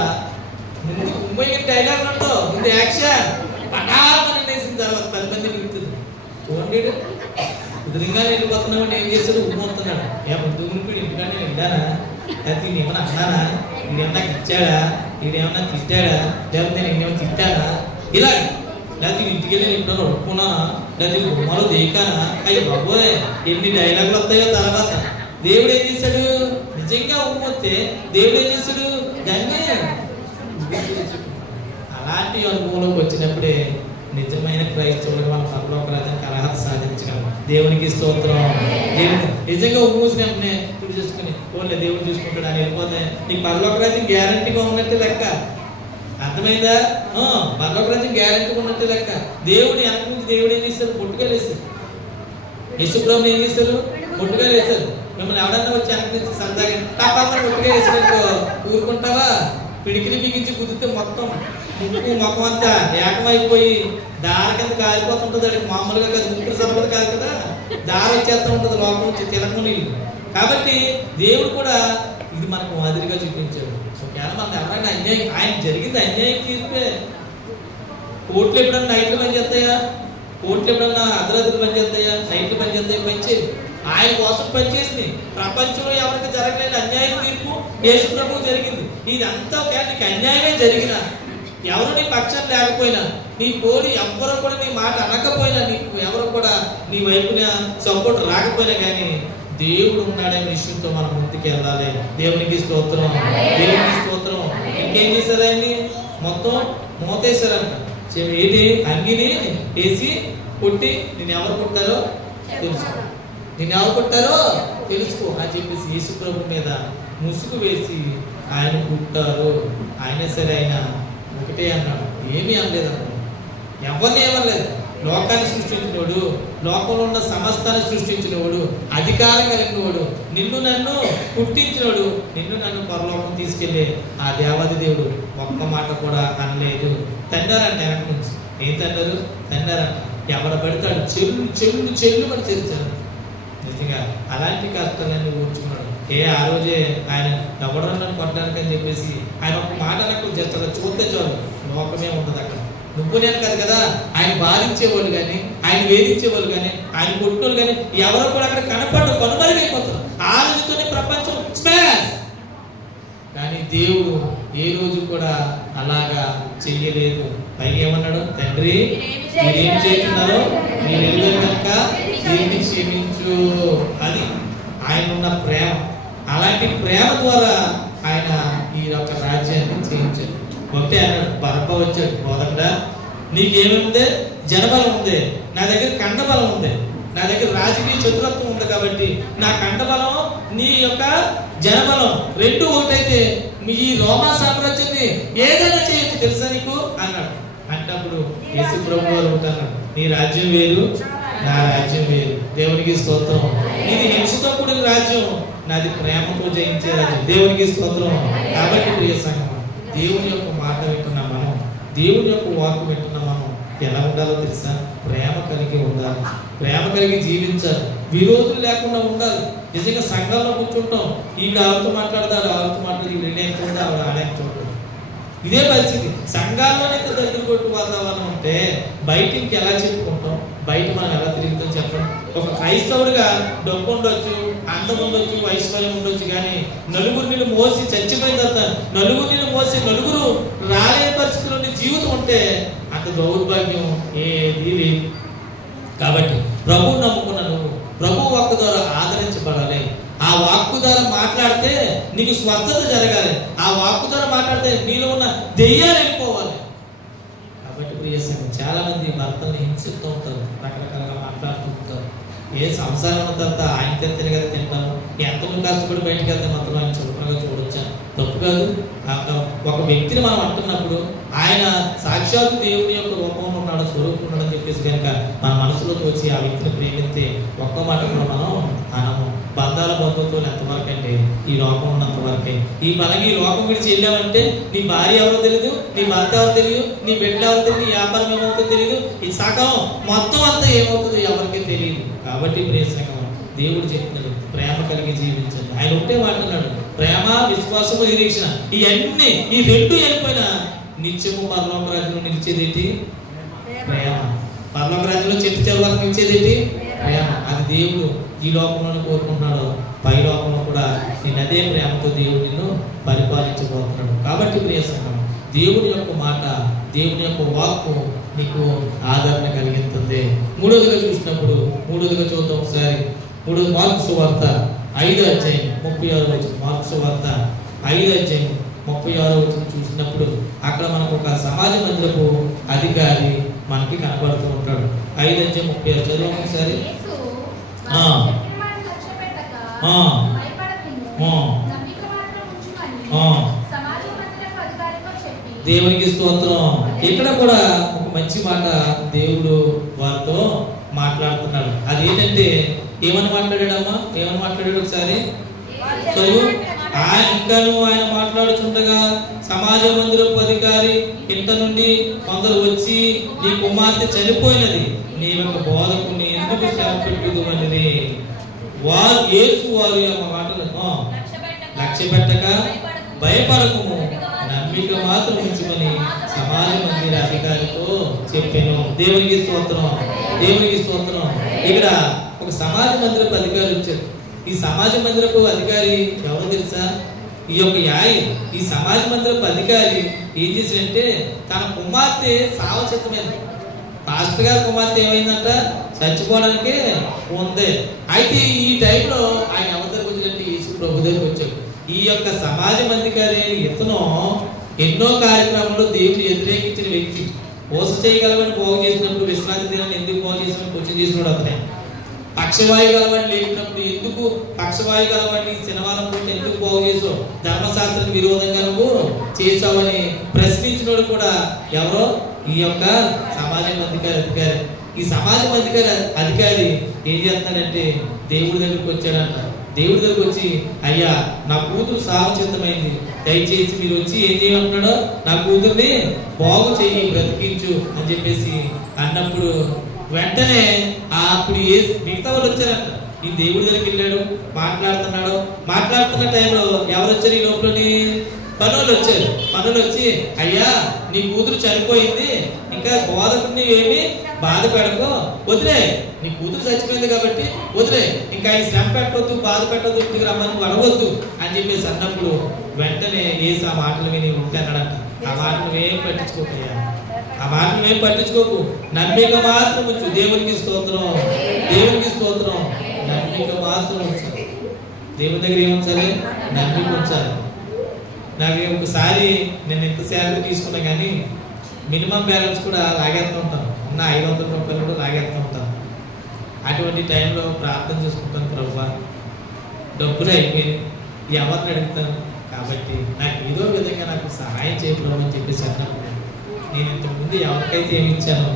ముందు ముంబై డైలాగ్ ఉంటావు, ముందు యాక్షన్ పటామని వేసిన తర్వాత 10 మంది మిగులుతుంది. ఓన్లీడు కుదిరింగా వెళ్ళిపోతున్నామని ఏం చేశాడు, ఉమ్మవుతున్నాడు. ముందు మునిపి ఇంటికాడ నేను వెళ్ళానా, లేకపోతే నేను ఏమన్నా అన్నానా, వీడేమన్నా ఇచ్చాడా, వీడేమన్నా తిట్టాడా, లేకపోతే నేను ఏమన్నా తిట్టానా, ఇలా లేకపోతే ఇంటికి వెళ్ళి నేను ఎప్పుడన్నా ఒప్పుకున్నానా, లేకపోతే బొమ్మలో దేకానా. అయ్యి బాబోయ్ ఎన్ని డైలాగులు వస్తాయో. తర్వాత దేవుడు ఏం చేశాడు, నిజంగా ఉమ్మొస్తే దేవుడు ఏం చేశాడు, దాన్ని అలాంటి అనుభవంలోకి వచ్చినప్పుడే నిజమైన క్రైస్తవులు మన పరలోక రాజ్యానికి అర్హత సాధించగలం. దేవునికి స్తోత్రం. దేవుడు నిజంగా మూసినప్పుడే ఇప్పుడు చూసుకుని ఓన్లీ దేవుడు చూసుకుంటాడు అని వెళ్ళిపోతే నీకు పరలోక రాజ్యం గ్యారంటీగా ఉన్నట్టు లెక్క. అర్థమైందా? పరలోక రాజ్యం గ్యారంటీగా ఉన్నట్టు లెక్క. దేవుడు వెనక నుంచి దేవుడు ఏం చేస్తారు, పొట్టుకాయలు వేస్తారు. యేసుప్రభుని ఏం చేస్తారు, పొట్టుకాయలు వేస్తారు. మిమ్మల్ని ఎవడన్నా వచ్చి వెనక నుంచి సరదాగా తప్పకుండా పొట్టుకాయలు వేసినట్టు ఊరుకుంటావా? పిడికిలి బిగించి కుదిరితే మొత్తం ముక్కు మొక్కం అంతా ఏకమైపోయి దార కింద కాలిపోతుంటుంది. అది మామూలుగా కాదు, ముక్కుడు సరిపడి కాదు కదా, దార వచ్చేస్తూ ఉంటుంది లోపల నుంచి తిలకము నీళ్ళు. కాబట్టి దేవుడు కూడా ఇది మనకు మాదిరిగా చూపించాడు. ఒకవేళ మనం ఎవరైనా అన్యాయం, ఆయన జరిగింది అన్యాయం తీర్పే. కోర్టులు ఎప్పుడన్నా నైట్లు పనిచేస్తాయా? కోర్టులు ఎప్పుడన్నా అర్ధరాత్రులు పనిచేస్తాయా? నైట్లు పనిచేస్తాయి? పనిచేది ఆయన కోసం పనిచేసింది. ప్రపంచంలో ఎవరికి జరగలేని అన్యాయం తీర్పు యేసు ప్రభువు జరిగింది. ఇదంతా ఒకవేళ నీకు అన్యాయమే జరిగినా, ఎవరు నీ పక్షం లేకపోయినా, నీ పోలి ఎవ్వరూ కూడా నీ మాట అనకపోయినా, నీకు ఎవరు కూడా నీ వైపున సపోర్ట్ రాకపోయినా కానీ దేవుడు ఉన్నాడనే విషయంతో మనం ముందుకు వెళ్ళాలి. దేవునికి స్తోత్రం, దేవునికి స్తోత్రం. ఇంకేం చేశారు ఆయన్ని? మొత్తం మోతేశారంట. ఏంటి, అంగిని వేసి కొట్టి నిన్ను ఎవరు కొట్టారో తెలుసుకో, నిన్ను ఎవరు కొట్టారో తెలుసుకో అని చెప్పేసి యేసు ప్రభు మీద ముసుగు వేసి ఆయన కుట్టారు. అయినా సరే ఆయన ఒకటే అన్నాడు, ఏమీ అనలేదు అన్నాడు. ఎవరిని ఏమనలేదు. లోకాన్ని సృష్టించినవాడు, లోకంలో ఉన్న సమస్తాన్ని సృష్టించినవాడు, అధికారం కలిగినవాడు, నిన్ను నన్ను పుట్టించినవాడు, నిన్ను నన్ను పరలోకం తీసుకెళ్ళే ఆ దేవాది దేవుడు ఒక్క మాట కూడా అనలేదు. తండారంట వెనక నుంచి. ఏం తండారు? తండారంట. ఎవరు పడతాడు చెల్లు అని చేర్చారు. నిజంగా అలాంటి కష్టాలన్నీ ఊర్చుకున్నాడు. ఆ రోజే ఆయన ఎవడో నన్ను కొట్టడానికి అని చెప్పేసి ఆయన ఒక మాట నాకు జస్ట్ అలా చూస్తే చాలు, లోకమే ఉండదు అక్కడ. నువ్వు నేను కాదు కదా, ఆయన బాధించేవాళ్ళు కానీ, ఆయన వేధించేవాళ్ళు కానీ, ఆయన కొట్టోళ్ళు కానీ ఎవరో కూడా అక్కడ కనపడరు, కనుమరుగైపోతారు. ఆ రోజుతోనే ప్రపంచం స్మాష్. కానీ దేవుడు ఏ రోజు కూడా అలాగా చెయ్యలేదు. పైగా ఏమన్నాడు? తండ్రి మీరేం చేస్తున్నారో మీరు ఎదురు కనుక దీన్ని క్షమించు. అది ఆయన ఉన్న ప్రేమ. అలాంటి ప్రేమ ద్వారా ఆయన ఈ యొక్క రాజ్యాన్ని చేయించాడు. ఒకటే అన్నాడు, బరబ్బ వచ్చాడు, బోధకుడా నీకేమి ఉంది? జనబలం ఉంది, నా దగ్గర కండబలం ఉంది, నా దగ్గర రాజకీయ చతురత్వం ఉంది, కాబట్టి నా కండబలం నీ యొక్క జనబలం రెండు ఒకటైతే మీ రోమా సామ్రాజ్యాన్ని ఏదైనా చేయొచ్చు తెలుసా నీకు అన్నాడు. అంటే అప్పుడు యేసు ప్రభు వారు ఉంటున్నాడు, నీ రాజ్యం వేరు, నా రాజ్యం వేరు. దేవునికి స్తోత్రం. ఇది హింసతో కూడిన రాజ్యం, నాది ప్రేమతో జయించే రాజ్యం. దేవునికి స్తోత్రం. కాబట్టి ప్రియ సంఘం, దేవుని యొక్క మాట వింటున్నాం మనం, దేవుని యొక్క వాక్కు వింటున్నాం మనం. ఎలా ఉండాలో తెలుసా? ప్రేమ కలిగి ఉండాలి, ప్రేమ కలిగి జీవించాలి, విరోధులు లేకుండా ఉండాలి. నిజంగా సంఘంలో కూర్చుంటాం, ఈవిడ ఆవిడతో మాట్లాడతారు, ఆవిడతో మాట్లాడి వీళ్ళేం చూడదు, ఆవిడ ఆడేం చూడదు. ఇదే పరిస్థితి. సంఘాల్లోనే దగ్గర కొట్టు వాతావరణం ఉంటే బయట ఇంకెలా చెప్పుకుంటాం? బయట మనం ఎలా తిరుగుతాం చెప్పండి? ఒక క్రైస్తవుడిగా డబ్బు ఉండొచ్చు, అందం ఉండొచ్చు, ఐశ్వర్యం ఉండొచ్చు, కానీ నలుగురిని మోసి చచ్చిపోయిన తర్వాత నలుగురిని మోసి నలుగురు రాలే పరిస్థితుల్లోని జీవితం ఉంటే అంత దౌర్భాగ్యం ఏది లేదు. కాబట్టి ప్రభువు నమ్ముకున్న నువ్వు ప్రభు వాక్కు ద్వారా ఆదరించబడాలి. ఆ వాక్కు ద్వారా మాట్లాడితే నీకు స్వస్థత జరగాలి. ఆ వాక్కు ద్వారా మాట్లాడితే నీలో ఉన్న దెయ్యాలు వెళ్ళిపోవాలి. కాబట్టి ప్రియ సంఘం, చాలా మంది భర్తల్ని హింసిస్తూ ఉంటారు, రకరకాలుగా మాట్లాడుతూ ఉంటారు. ఏ సంసారం ఉన్న తర్వాత ఆయన తింటే కదా తింటాను, ఎంత నువ్వు కష్టపడి బయటకు వెళ్తే మాత్రం ఆయన చులకనగా చూడొచ్చా? తప్పు కాదు. ఒక వ్యక్తిని మనం అంటున్నప్పుడు ఆయన సాక్షాత్తు దేవుని యొక్క రూపంలో ఉన్నాడు, స్వరూపంలో ఉన్నాడని చెప్పేసి కనుక మన మనసులోకి వచ్చి ఆ వ్యక్తిని ప్రేమిస్తే ఒక్క మాట కూడా మనం అనము. బంధాల బంధుత్వాలు ఎంతవరకు అండి? ఈ లోకం ఉన్నంత వరకే. ఈ మనకి ఈ లోకం విడిచి వెళ్ళామంటే నీ భార్య ఎవరో తెలియదు, నీ భర్త ఎవరో తెలియదు, నీ బిడ్డ ఎవరో తెలియదు, నీ వ్యాపారం ఏమవుతుందో తెలియదు, ఈ సగం మొత్తం అంతా ఏమవుతుందో ఎవరికీ తెలియదు. కాబట్టి ప్రియ సంఘం, దేవుడు చెప్తున్నాడు ప్రేమ కలిగి జీవించండి. ఆయన ఉంటే మాట్లాడు, ప్రేమ, విశ్వాసము, నిరీక్షణ, ఇవన్నీ ఈ రెండు వెళ్ళిపోయినా నిత్యము పరలోక రాజ్యంలో నిలిచేదేంటి? ప్రేమ. పరలోక రాజ్యంలో చెట్టు చివరికి నిలిచేదేంటి? ప్రేమ. అది దేవుడు ఈ లోకంలో కోరుకుంటున్నాడు, పై లోకంలో కూడా నేను అదే ప్రేమతో దేవుడు నిన్ను పరిపాలించబోతున్నాడు. కాబట్టి ప్రియ సంఘం, దేవుని యొక్క మాట, దేవుని యొక్క వాక్కు నీకు ఆదరణ కలిగిస్తుంది. మూడోదిగా చూసినప్పుడు, మూడోదిగా చూద్దాం ఒకసారి. మూడోది మార్కు సువార్త 5వ అధ్యాయం 36వ వచనం. మార్కు సువార్త 5వ అధ్యాయం 36వ వచనం చూసినప్పుడు అక్కడ మనకు ఒక సమాజ మందిరపు అధికారి మనకి కనబడుతూ ఉంటాడు. 5వ అధ్యాయం 36 చదువు ఒకసారి. దేవునికి స్తోత్రం. ఇక్కడ కూడా ఒక మంచి మాట దేవుడు వారితో మాట్లాడుతున్నాడు. అదేంటంటే ఏమని మాట్లాడాడమ్మా? ఏమని మాట్లాడాడు ఒకసారి చదువు. ఆయన మాట్లాడుతుండగా సమాజ మందిరపు అధికారి ఇంట నుండి కొందరు వచ్చి, నీ కుమార్తె చనిపోయినది, నీ యొక్క బోధకుని ఎందుకు శ్రమ పెట్టుదు అనేది వారు యేసు వారు మాటలను లక్ష్య పెట్టక భయపడకము, నమ్మిక మాత్రం ఉంచుమని సమాజ మందిర అధికారితో చెప్పాను. దేవునికి స్తోత్రం, దేవునికి స్తోత్రం. ఇక్కడ ఒక సమాజ మందిరపు అధికారి వచ్చాడు. ఈ సమాజ మందిరపు అధికారి ఎవరో తెలుసా? ఈ యొక్క ఈ సమాజ మందిరపు అధికారి ఏం చేశాడంటే తన కుమార్తె సావచిత్తమైంది. పాస్టర్ గారి కుమార్తె ఏమైందంట? చచ్చిపోవడానికి ఉంది. అయితే ఈ టైంలో ఆయన ఎవరి దగ్గరకు వచ్చాడంటే యేసు ప్రభు దగ్గరకు వచ్చాడు. ఈ యొక్క సమాజ మందికారి ఇతను ఎన్నో కార్యక్రమాల్లో దేవుడు వ్యతిరేకించిన వ్యక్తి. మోస చేయగలవని పోగు చేసినప్పుడు విశ్రాంతి దినాన్ని ఎందుకు పోగు చేసినప్పుడు క్వశ్చన్ చేసినాడు అతనే. పక్షవాయు గలవాడిని లేపినప్పుడు ఎందుకు పక్షవాయు గలవాడిని శనివారం పూట ఎందుకు పోగు చేసావు, ధర్మశాస్త్రానికి విరోధంగా నువ్వు చేసావని ప్రశ్నించినోడు కూడా ఎవరో ఈ యొక్క సమాజ మందికారి అధికారి. ఈ సమాజం అధికారి ఏం చేస్తున్నాడంటే దేవుడి దగ్గరికి వచ్చాడంట. దేవుడి దగ్గరికి వచ్చి, అయ్యా నా కూతురు సావచితమైంది, దయచేసి మీరు వచ్చి ఏం చేయమంటున్నాడో నా కూతుర్ని బాగు చెయ్యి, బ్రతికించు అని చెప్పేసి అన్నప్పుడు వెంటనే అప్పుడు మిగతా వాళ్ళు వచ్చారంట. ఈ దేవుడి దగ్గరికి వెళ్ళాడు, మాట్లాడుతున్న టైంలో ఎవరు వచ్చారు? ఈ లోపలని పనులు వచ్చారు. పనులు వచ్చి, అయ్యా నీ కూతురు చనిపోయింది, ఇంకా బోధకుడిని ఏమి బాధ పెడకో, వదిలే, నీ కూతురు చచ్చిపోయింది కాబట్టి వదిలే, ఇంకా ఆయన శ్రమ పెట్టవద్దు, బాధ పెట్టవద్దు, ఇంటికి రమ్మని వడవద్దు అని చెప్పేసి అన్నప్పుడు వెంటనే యేసు ఆ మాటలు విని ఉంటానంట. ఆ మాటలు ఏం పట్టించుకోకయ్యా, ఆ మాటలు ఏం పట్టించుకోకు, నమ్మిక మాత్రం ఉంచు. దేవునికి స్తోత్రం, దేవునికి స్తోత్రం. నమ్మిక మాత్రం ఉంచాలి. దేవుని దగ్గర ఏముంచాలి? నమ్మిక ఉంచాలి. నాకు ఒకసారి నేను ఎంత శాలరీ తీసుకున్నా కానీ మినిమం బ్యాలెన్స్ కూడా లాగేస్తూ ఉంటాను. ఉన్న 500 రూపాయలు కూడా లాగేస్తూ ఉంటాను. అటువంటి టైంలో ప్రార్థన చేసుకుంటాను, ప్రభువా డబ్బులు అయిపోయింది, ఎవరిని అడుగుతాను, కాబట్టి నాకు ఏదో విధంగా నాకు సహాయం చేయడం అని చెప్పేసి అన్నప్పుడు నేను ఇంతకుముందు ఎవరికైతే ఏమి ఇచ్చానో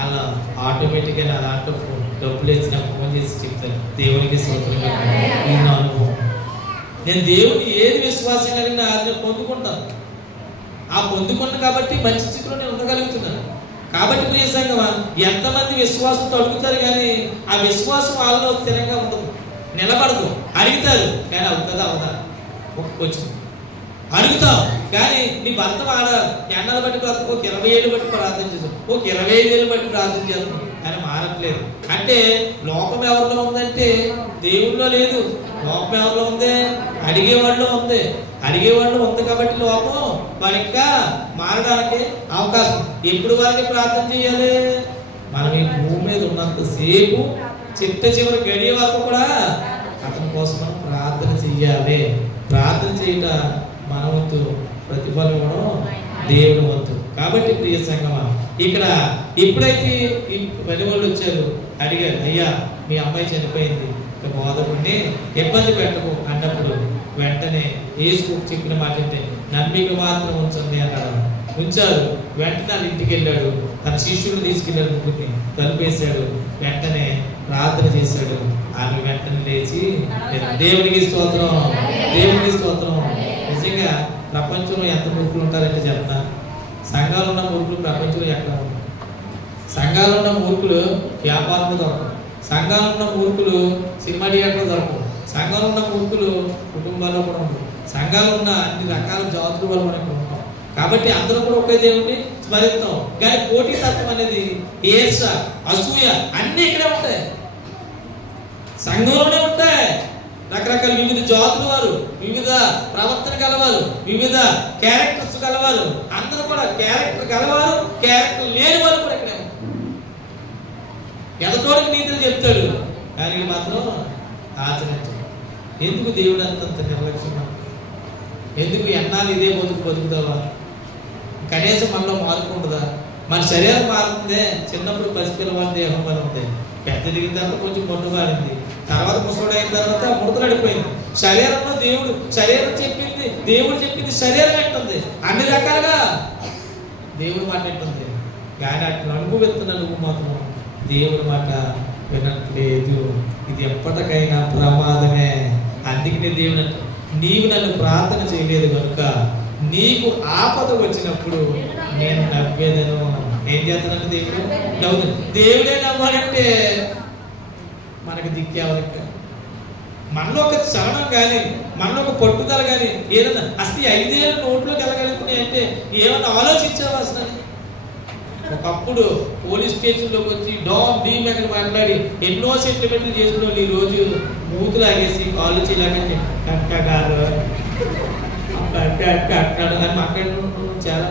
అలా ఆటోమేటిక్గా నా దాంట్లో డబ్బులు వేసి నాకు ఫోన్ చేసి చెప్తాను. దేవునికి స్తోత్రం. నా అనుభవం, నేను దేవుని ఏది విశ్వాసం కలిగిన నేను పొందుకుంటాను. ఆ పొందుకున్న కాబట్టి మంచి స్థితిలో నేను ఉండగలుగుతున్నాను. కాబట్టి ప్రియ సంగమా, ఎంతమంది విశ్వాసంతో అడుగుతారు కానీ ఆ విశ్వాసం వాళ్ళలో స్థిరంగా ఉండదు, నిలబడదు. అడుగుతారు కానీ అవుతుందా అవదా, వచ్చింది అడుగుతాం కానీ నీ భర్త ఎండలు బట్టి ప్రార్థన, ఒక 20 ఏళ్ళు బట్టి ప్రార్థన చేస్తాం, ఒక 25 ఏళ్ళు బట్టి ప్రార్థన చేస్తాం కానీ మారట్లేదు. అంటే లోకం ఎవరిలో ఉందంటే దేవుళ్ళో లేదు. లోకం ఎవరిలో ఉంది? అడిగేవాళ్ళు ఉంది. అడిగేవాళ్ళు ఉంది కాబట్టి లోకం వారి ఇంకా మారడానికి అవకాశం. ఎప్పుడు వారికి ప్రార్థన చేయాలి? మనం ఈ భూమి మీద ఉన్నంతసేపు చిట్ట చివరి గడియ వరకు కూడా అతని కోసం ప్రార్థన చెయ్యాలి. ప్రార్థన చేయట మన వంతు, ప్రతిఫలం ఇవ్వడం దేవుని వంతు. కాబట్టి ప్రియ సంగమా, ఇక్కడ ఎప్పుడైతే ఈ పని వాళ్ళు వచ్చారు, అడిగారు, అయ్యా మీ అమ్మాయి చనిపోయింది, ఇక బోధకుడిని ఇబ్బంది పెట్టకు అన్నప్పుడు వెంటనే యేసు చెప్పిన మాట అంటే నమ్మిక మాత్రం ఉంచండి అన్నాడు. ఉంచారు. వెంటనే వాళ్ళ ఇంటికి వెళ్ళాడు, తన శిష్యుడిని తీసుకెళ్ళాడు, ముగ్గురిని తలుపేశాడు, వెంటనే ప్రార్థన చేశాడు. ఆమె వెంటనే లేచి, దేవునికి స్తోత్రం, దేవునికి స్తోత్రం. నిజంగా ప్రపంచంలో ఎంత మూర్ఖులు ఉంటారంటే చెప్తా, సంఘాలు ఉన్న మూర్ఖులు ప్రపంచంలో ఎక్కడ ఉంటారు? సంఘాలు ఉన్న మూర్ఖులు వ్యాపారంలో దొరకరు, సంఘాలు ఉన్న మూర్ఖులు సినిమా థియేటర్లో దొరకరు, సంఘాలు ఉన్న మూర్ఖులు కుటుంబాల్లో కూడా ఉండరు, సంఘాలు ఉన్న అన్ని రకాల జాతుల వల్ల మనకు ఉంటాం. కాబట్టి అందరూ కూడా ఒకే దేవుడిని స్మరిస్తాం. కానీ పోటీ తత్వం అనేది, ఈర్ష, అసూయ అన్ని ఇక్కడే ఉంటాయి, సంఘంలోనే ఉంటాయి. రకరకాల వివిధ జాతుల వారు, వివిధ ప్రవర్తన గలవారు, వివిధ క్యారెక్టర్స్ గలవారు, అందరూ కూడా క్యారెక్టర్ గలవారు, క్యారెక్టర్ లేని వారు కూడా ఇక్కడే ఉంటారు. ఎదటోడికి నీతులు చెప్తాడు కానీ మాత్రం ఆచరించడు. ఎందుకు దేవుడు అంతంత నిర్లక్ష్యం? ఎందుకు ఎన్నాళ్ళు ఇదే బతుకుతావా? కనీసం మనలో మార్పు ఉండదా? మన శరీరం మారుతుందే. చిన్నప్పుడు పసిపిల్లవాడి దేహం అని ఉంది, పెద్ద దిగిన తర్వాత కొంచెం మొండు మారింది, తర్వాత ముసడు అయిన తర్వాత ముడతలడిపోయింది. శరీరంలో శరీరం చెప్పింది, దేవుడు చెప్పింది శరీరం ఎట్టుంది, అన్ని రకాలుగా దేవుడి మాట ఎట్టుంది. కానీ అట్లా అనుభవిస్తున్న నువ్వు మాత్రం దేవుడి మాట వినట్లేదు. ఇది ఎప్పటికైనా ప్రమాదమే. అందుకనే దేవుడు నీవు నన్ను ప్రార్థన చేయలేదు కనుక నీకు ఆపద వచ్చినప్పుడు నేను నవ్వేదను. ఏం చేస్తానంటే దేవుడు నవ్వుతుంది. దేవుడే నవ్వాలంటే మనకి దిక్కేవరికి. మనలో ఒక చలనం కానీ, మనలో ఒక పట్టుదల కానీ ఏదన్నా అసలు 5 ఏళ్ళు నోట్లోకి వెళ్ళగలుగుతున్నాయి అంటే ఏమన్నా ఆలోచించావా అసలు? ఒకప్పుడు పోలీస్ స్టేషన్లోకి వచ్చి డీమ్ ఎక్కడ మాట్లాడి ఎన్నో సెంటిమెంట్లు చేసుకున్నావు. ఈ రోజు మూతులు ఆగేసి కాళ్ళు చేయలేక కక్క గారు అట్టాడు అని మాట్లాడుకుంటున్నాం చాలా.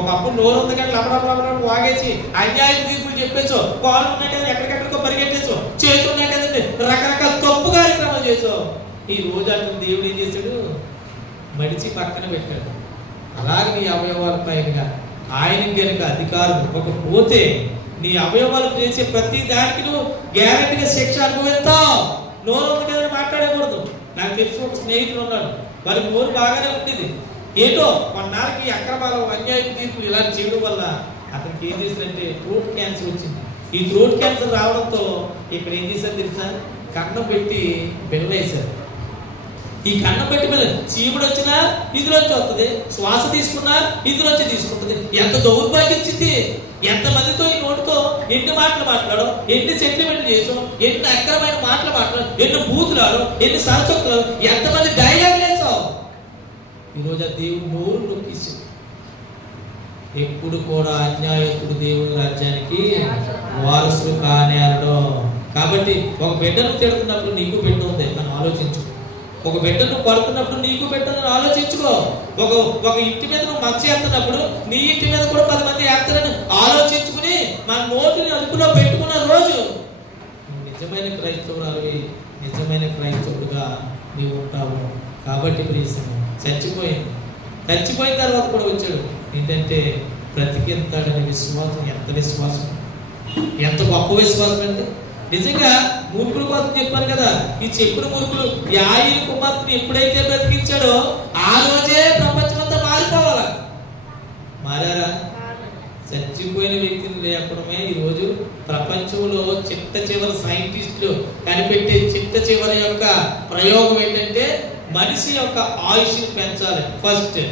ఒకప్పుడు నోరు ఉంది కానీ లపడపడపడ వాగేసి అన్యాయ తీర్పులు చెప్పేసో, కాళ్ళు ఉన్నాయి కదా ఎక్కడికెక్కడికో పరిగెట్టేసో, చేతులు ఉన్నాయి కదండి రకరకాల తప్పు కార్యక్రమాలు చేసావు. ఈ రోజు అట్లా దేవుడు ఏం చేశాడు? మడిచి పక్కన పెట్టాడు. అలాగే నీ అవయవాల పైన ఆయనకి కనుక అధికారం ఇవ్వకపోతే నీ అవయవాలు చేసే ప్రతి దానికి నువ్వు గ్యారెంటీగా శిక్ష అనుభవిస్తావు. నోరు ఉంది కదా మాట్లాడకూడదు. నాకు తెలిసి ఒక స్నేహితుడు ఉన్నాడు, వారికి నోరు బాగానే ఉండేది. ఏంటో కొన్నాళ్ళకి అక్రమాలు, అన్యాయ తీర్పులు ఇలా చేయడం వల్ల అతనికి ఏం చేసిందంటే థ్రోట్ క్యాన్సర్ వచ్చింది. ఈ థ్రోట్ క్యాన్సర్ రావడంతో ఇక్కడ ఏం చేశారు తెలుసా, కన్నం పెట్టి బిళ్ళేశారు. ఈ కన్నం పెట్టి బిళ్ళ చీముడు వచ్చినా ఇందులోంచి వస్తుంది, శ్వాస తీసుకున్నా ఇందులోంచి తీసుకుంటుంది. ఎంత దౌర్భాగ్యం స్థితి! ఎంతమందితో ఈ నోటితో ఎన్ని మాటలు మాట్లాడో, ఎన్ని సెంటిమెంట్లు చేసాం, ఎన్ని అక్రమైన మాటలు మాట్లాడో, ఎన్ని బూతులాడో, ఎన్ని సరచొక్కలు, ఎంతమంది డైలాగ్ వేసావు. ఈరోజు ఆ దేవుడు నోరు నొక్కించింది. ఎప్పుడు కూడా అన్యాయకుడు దేవుని రాజ్యానికి వారసులు కానేరడు. కాబట్టి ఒక బిడ్డను తిడుతున్నప్పుడు నీకు బిడ్డ ఉంది అని ఆలోచించుకో. ఒక బిడ్డను కొడుతున్నప్పుడు నీకు బిడ్డను ఆలోచించుకో. ఒక ఇంటి మీద నువ్వు మంచి వేస్తున్నప్పుడు నీ ఇంటి మీద కూడా 10 మంది వేస్తారని ఆలోచించుకుని మన నోటిని అదుపులో పెట్టుకున్న రోజు నిజమైన క్రైస్తవురాలివి, నిజమైన క్రైస్తవుడుగా నీవు ఉంటావు. కాబట్టి ప్రియసము చచ్చిపోయిన తర్వాత కూడా వచ్చాడు. ఏంటంటే బ్రతికింతాడనే విశ్వాసం. ఎంత విశ్వాసం, ఎంత గొప్ప విశ్వాసం అండి! నిజంగా మూర్ఖుల కోసం చెప్పాను కదా, ఈ చెప్పిన మూర్ఖులు యాయిలు కుమార్తెను ఎప్పుడైతే బ్రతికించాడో ఆ రోజే ప్రపంచమంతా మారిపోవాలా. మారారా? చచ్చిపోయిన వ్యక్తిని లేపడమే ఈరోజు ప్రపంచంలో చిట్ట చివరి సైంటిస్టులు కనిపెట్టే చిట్ట చివరి యొక్క ప్రయోగం ఏంటంటే మనిషి యొక్క ఆయుష్ని పెంచాలి ఫస్ట్.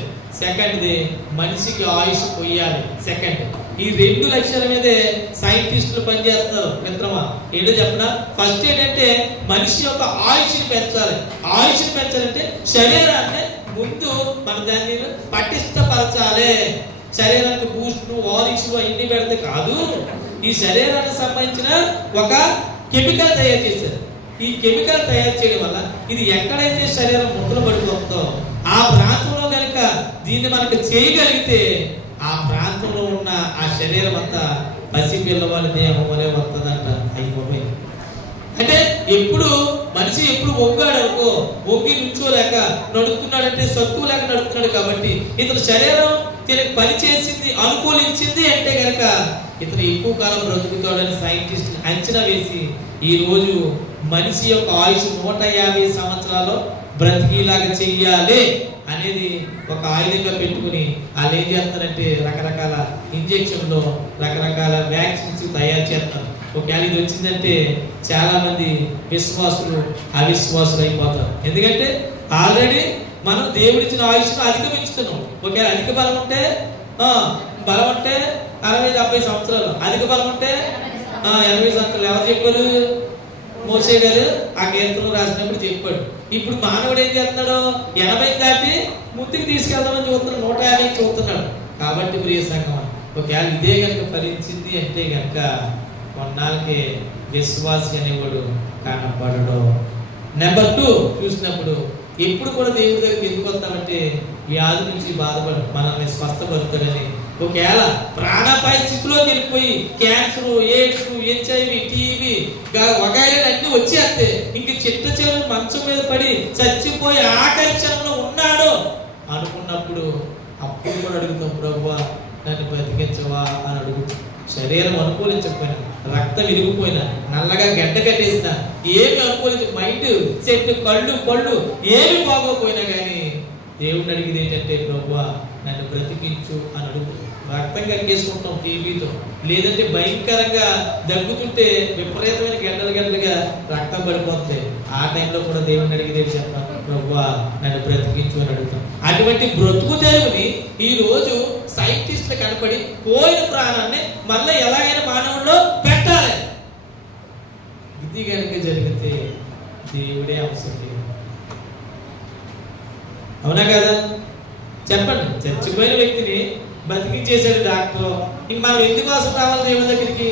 సెకండ్ది మనిషికి ఆయుష్ పోయాలి సెకండ్. ఈ 2 లక్ష్యాల మీదే సైంటిస్టులు పనిచేస్తున్నారు మిత్రమా. ఏంటో చెప్పనా? ఫస్ట్ ఏంటంటే మనిషి యొక్క ఆయుష్ని పెంచాలి. ఆయుష్ని పెంచాలంటే శరీరాన్ని ముందు మన దాన్ని పటిష్టపరచాలి. శరీరానికి బూస్ట్లు, వారిక్స్లు అన్ని పెడితే కాదు, ఈ శరీరానికి సంబంధించిన ఒక కెమికల్ తయారు చేశారు. ఈ కెమికల్ తయారు చేయడం వల్ల ఇది ఎక్కడైతే శరీరం ముద్దలు పడిపోతుందో ఆ ప్రాంతంలో కనుక దీన్ని మనకు చేయగలిగితే ఆ ప్రాంతంలో ఉన్న ఆ శరీరం అంతా పసి పిల్లవాడి దేహం వలె వస్తుందంట. అయిపోయి అంటే మనిషి ఎప్పుడు వంగాడు అనుకో, వంగి నుంచోలేక నడుపుతున్నాడంటే సత్తువు లేక నడుపుతున్నాడు. కాబట్టి ఇతను శరీరం తినకి పని చేసింది, అనుకూలించింది అంటే కనుక ఇతను ఎక్కువ కాలం బ్రతుకుతాడని సైంటిస్ట్ అంచనా వేసి ఈ రోజు మనిషి యొక్క ఆయుష్ 150 సంవత్సరాలు బ్రతికిలాగా చెయ్యాలి అనేది ఒక ఆయుధంగా పెట్టుకుని వాళ్ళు ఏం చేస్తారంటే రకరకాల ఇంజెక్షన్లు, రకరకాల వ్యాక్సిన్స్ తయారు చేస్తారు. ఒకవేళ ఇది వచ్చిందంటే చాలా మంది విశ్వాసులు అవిశ్వాసులు అయిపోతారు. ఎందుకంటే ఆల్రెడీ మనం దేవుడిచ్చిన ఆయుష్ను అధిగమించుతున్నాం. ఒకవేళ అధిక బలం ఉంటే 60-70 సంవత్సరాలు, అధిక బలం ఉంటే 80 సంవత్సరాలు. ఎవరు చెప్పారు? మోసే గారు ఆ కీర్తనలు రాసినప్పుడు చెప్పాడు. ఇప్పుడు మానవుడు ఏం చేస్తున్నాడు? 80 దాటి ముందుకు తీసుకెళ్దామని చూస్తున్నాడు, 150 చూస్తున్నాడు. కాబట్టి ప్రియ సంఘం, ఒకవేళ ఇదే కనుక ఫలించింది అంటే కనుక కొన్నాళ్ళకి విశ్వాసి అనేవాడు కనపడడు. నెంబర్ 2 చూసినప్పుడు ఎప్పుడు కూడా దేవుడి దగ్గరికి ఎందుకు వస్తామంటే వ్యాధి నుంచి బాధపడు మనల్ని స్వస్థపడతాడని. ఒకవేళ ప్రాణాపాయ స్థితిలోకి వెళ్ళిపోయి క్యాన్సర్, ఎయిడ్స్, HIV, టీబీ వగైరా అన్ని వచ్చేస్తే ఇంక చిట్ట చివరి మంచం మీద పడి చచ్చిపోయి ఆఖరి క్షణంలో ఉన్నాడు అనుకున్నప్పుడు అప్పుడు కూడా అడుగుతాం, ప్రభువా నన్ను బ్రతికించవా అని అడుగుతాం. శరీరం అనుకూలించకపోయినా, రక్తం విరిగిపోయినా, నల్లగా గడ్డ కట్టేసినా, ఏమి అనుకూలించ మైండ్ చెట్టు, కళ్ళు, పళ్ళు ఏమి బాగోపోయినా కానీ దేవుడిని అడిగింది ఏంటంటే ప్రభువా నన్ను బ్రతికించు అని అడుగుతాం. రక్తం కక్కేసుకుంటాం టీవీతో, లేదంటే భయంకరంగా దగ్గుతుంటే విపరీతమైన గంటలుగా రక్తం పడిపోతుంది. ఆ టైంలో కూడా దేవుడిని అడిగితే చెప్పాను, ప్రభువా నన్ను బ్రతికించు అని అడుగుతాం. అటువంటి బ్రతుకు దేవుని ఈ రోజు సైంటిస్టులు కనపడి పోయిన ప్రాణాన్ని మళ్ళీ ఎలాగైనా మానవుల్లో పెట్టాలి. ఇది కనుక జరిగితే దేవుడే అవసరం లేదు. అవునా కదా? చెప్పండి. చచ్చిపోయిన వ్యక్తిని బతికించేసాడు డాక్టర్. ఇంక మనం ఎందుకోసం రావాలి దేవుడి దగ్గరికి?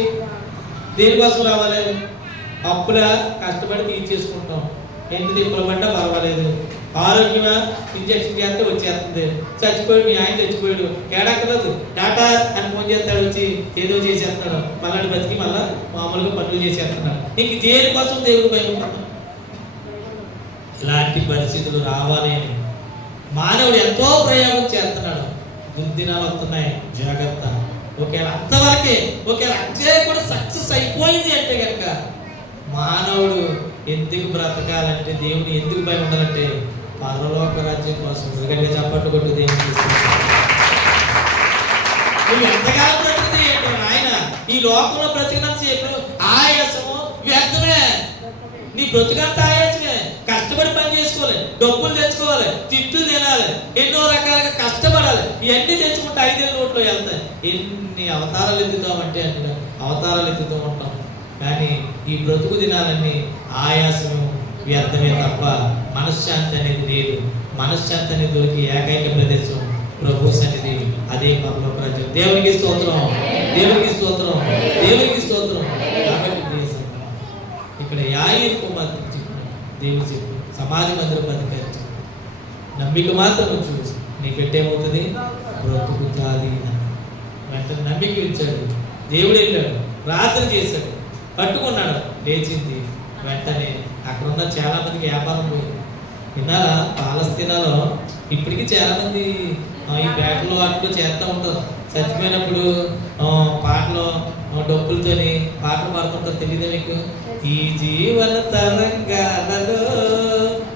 దేనికోసం రావాలి? అప్పులా కష్టపడి తీర్చేసుకుంటాం, ఎంత తిప్పులు పడ్డా పర్వాలేదు. ఆరోగ్యమా, ఇంజక్షన్ చేస్తే వచ్చేస్తుంది. చచ్చిపోయాడు, మీ ఆయన చచ్చిపోయాడు, కేడక్కర్లేదు, టాటా అని ఫోన్ చేస్తాడు, వచ్చి ఏదో చేసేస్తున్నాడు, మళ్ళీ బతికి మళ్ళా మామూలుగా పనులు చేసేస్తున్నాడు. ఇంక దేనికోసం దేవుడు భయపడుతున్నాడు? ఇలాంటి పరిస్థితులు రావాలి అని మానవుడు ఎంతో ప్రయోగం చేస్తున్నాడు. దుర్దినాలు వస్తున్నాయి, జాగ్రత్త. ఒకవేళ అంతవరకే, ఒకవేళ అంతే కూడా సక్సెస్ అయిపోయింది అంటే కనుక మానవుడు ఎందుకు బ్రతకాలంటే, దేవుడు ఎందుకు భయం ఉండాలంటే పరలోక రాజ్యం కోసం. ఎందుకంటే చప్పట్టు కొట్టు దేవుడు నువ్వు ఎంతకాలం బ్రతికితే ఏంటో ఆయన ఈ లోకంలో బ్రతికినంత సేపు ఆయాసము వ్యర్థమే. నీ బ్రతుకంతా ఆయాసమే. కష్టపడి పని చేసుకోవాలి, డబ్బులు తెచ్చుకోవాలి, తిట్లు తినాలి, ఎన్నో రకాలుగా కష్టపడాలి. ఇవన్నీ తెచ్చుకుంటే 5 ఏళ్ళ నోట్లో వెళ్తాయి. ఎన్ని అవతారాలు ఎత్తుతామంటే అన్ని అవతారాలు ఎత్తుతూ ఉంటాం. కానీ ఈ బ్రతుకు దినాలన్నీ ఆయాసము వ్యర్థమే తప్ప మనశ్శాంతి అనేది లేదు. మనశ్శాంతి అనేది దొరికి ఏకైక ప్రదేశం ప్రభు సన్నిధి, అదే పరలోక రాజ్యం. దేవునికి స్తోత్రం, దేవునికి స్తోత్రం, దేవునికి స్తోత్రం. కాబట్టి ఇక్కడ యాయీరు కుమార్తె చెప్పినాడు, దేవుడు చెప్పు సమాధి మందిరం అధికారి నమ్మిక మాత్రం చూసి నీ పెట్టేమవుతుంది బ్రతుకు జాలి. వెంటనే నమ్మిక ఇచ్చాడు, దేవుడు వెళ్ళాడు, ప్రార్థన చేశాడు, పట్టుకున్నాడు, లేచింది. వెంటనే అక్కడ ఉన్న చాలా మందికి వ్యాపారం పోయింది. విన్నారా, పాలస్తీనాలో ఇప్పటికీ చాలా మంది ఈ పేటలో అట్లు చేస్తూ ఉంటారు. చచ్చిపోయినప్పుడు పాటలు డబ్బులతోని పాటలు పాడుతుంటారు. తెలియదా మీకు? ఈ జీవన తరంగాలలో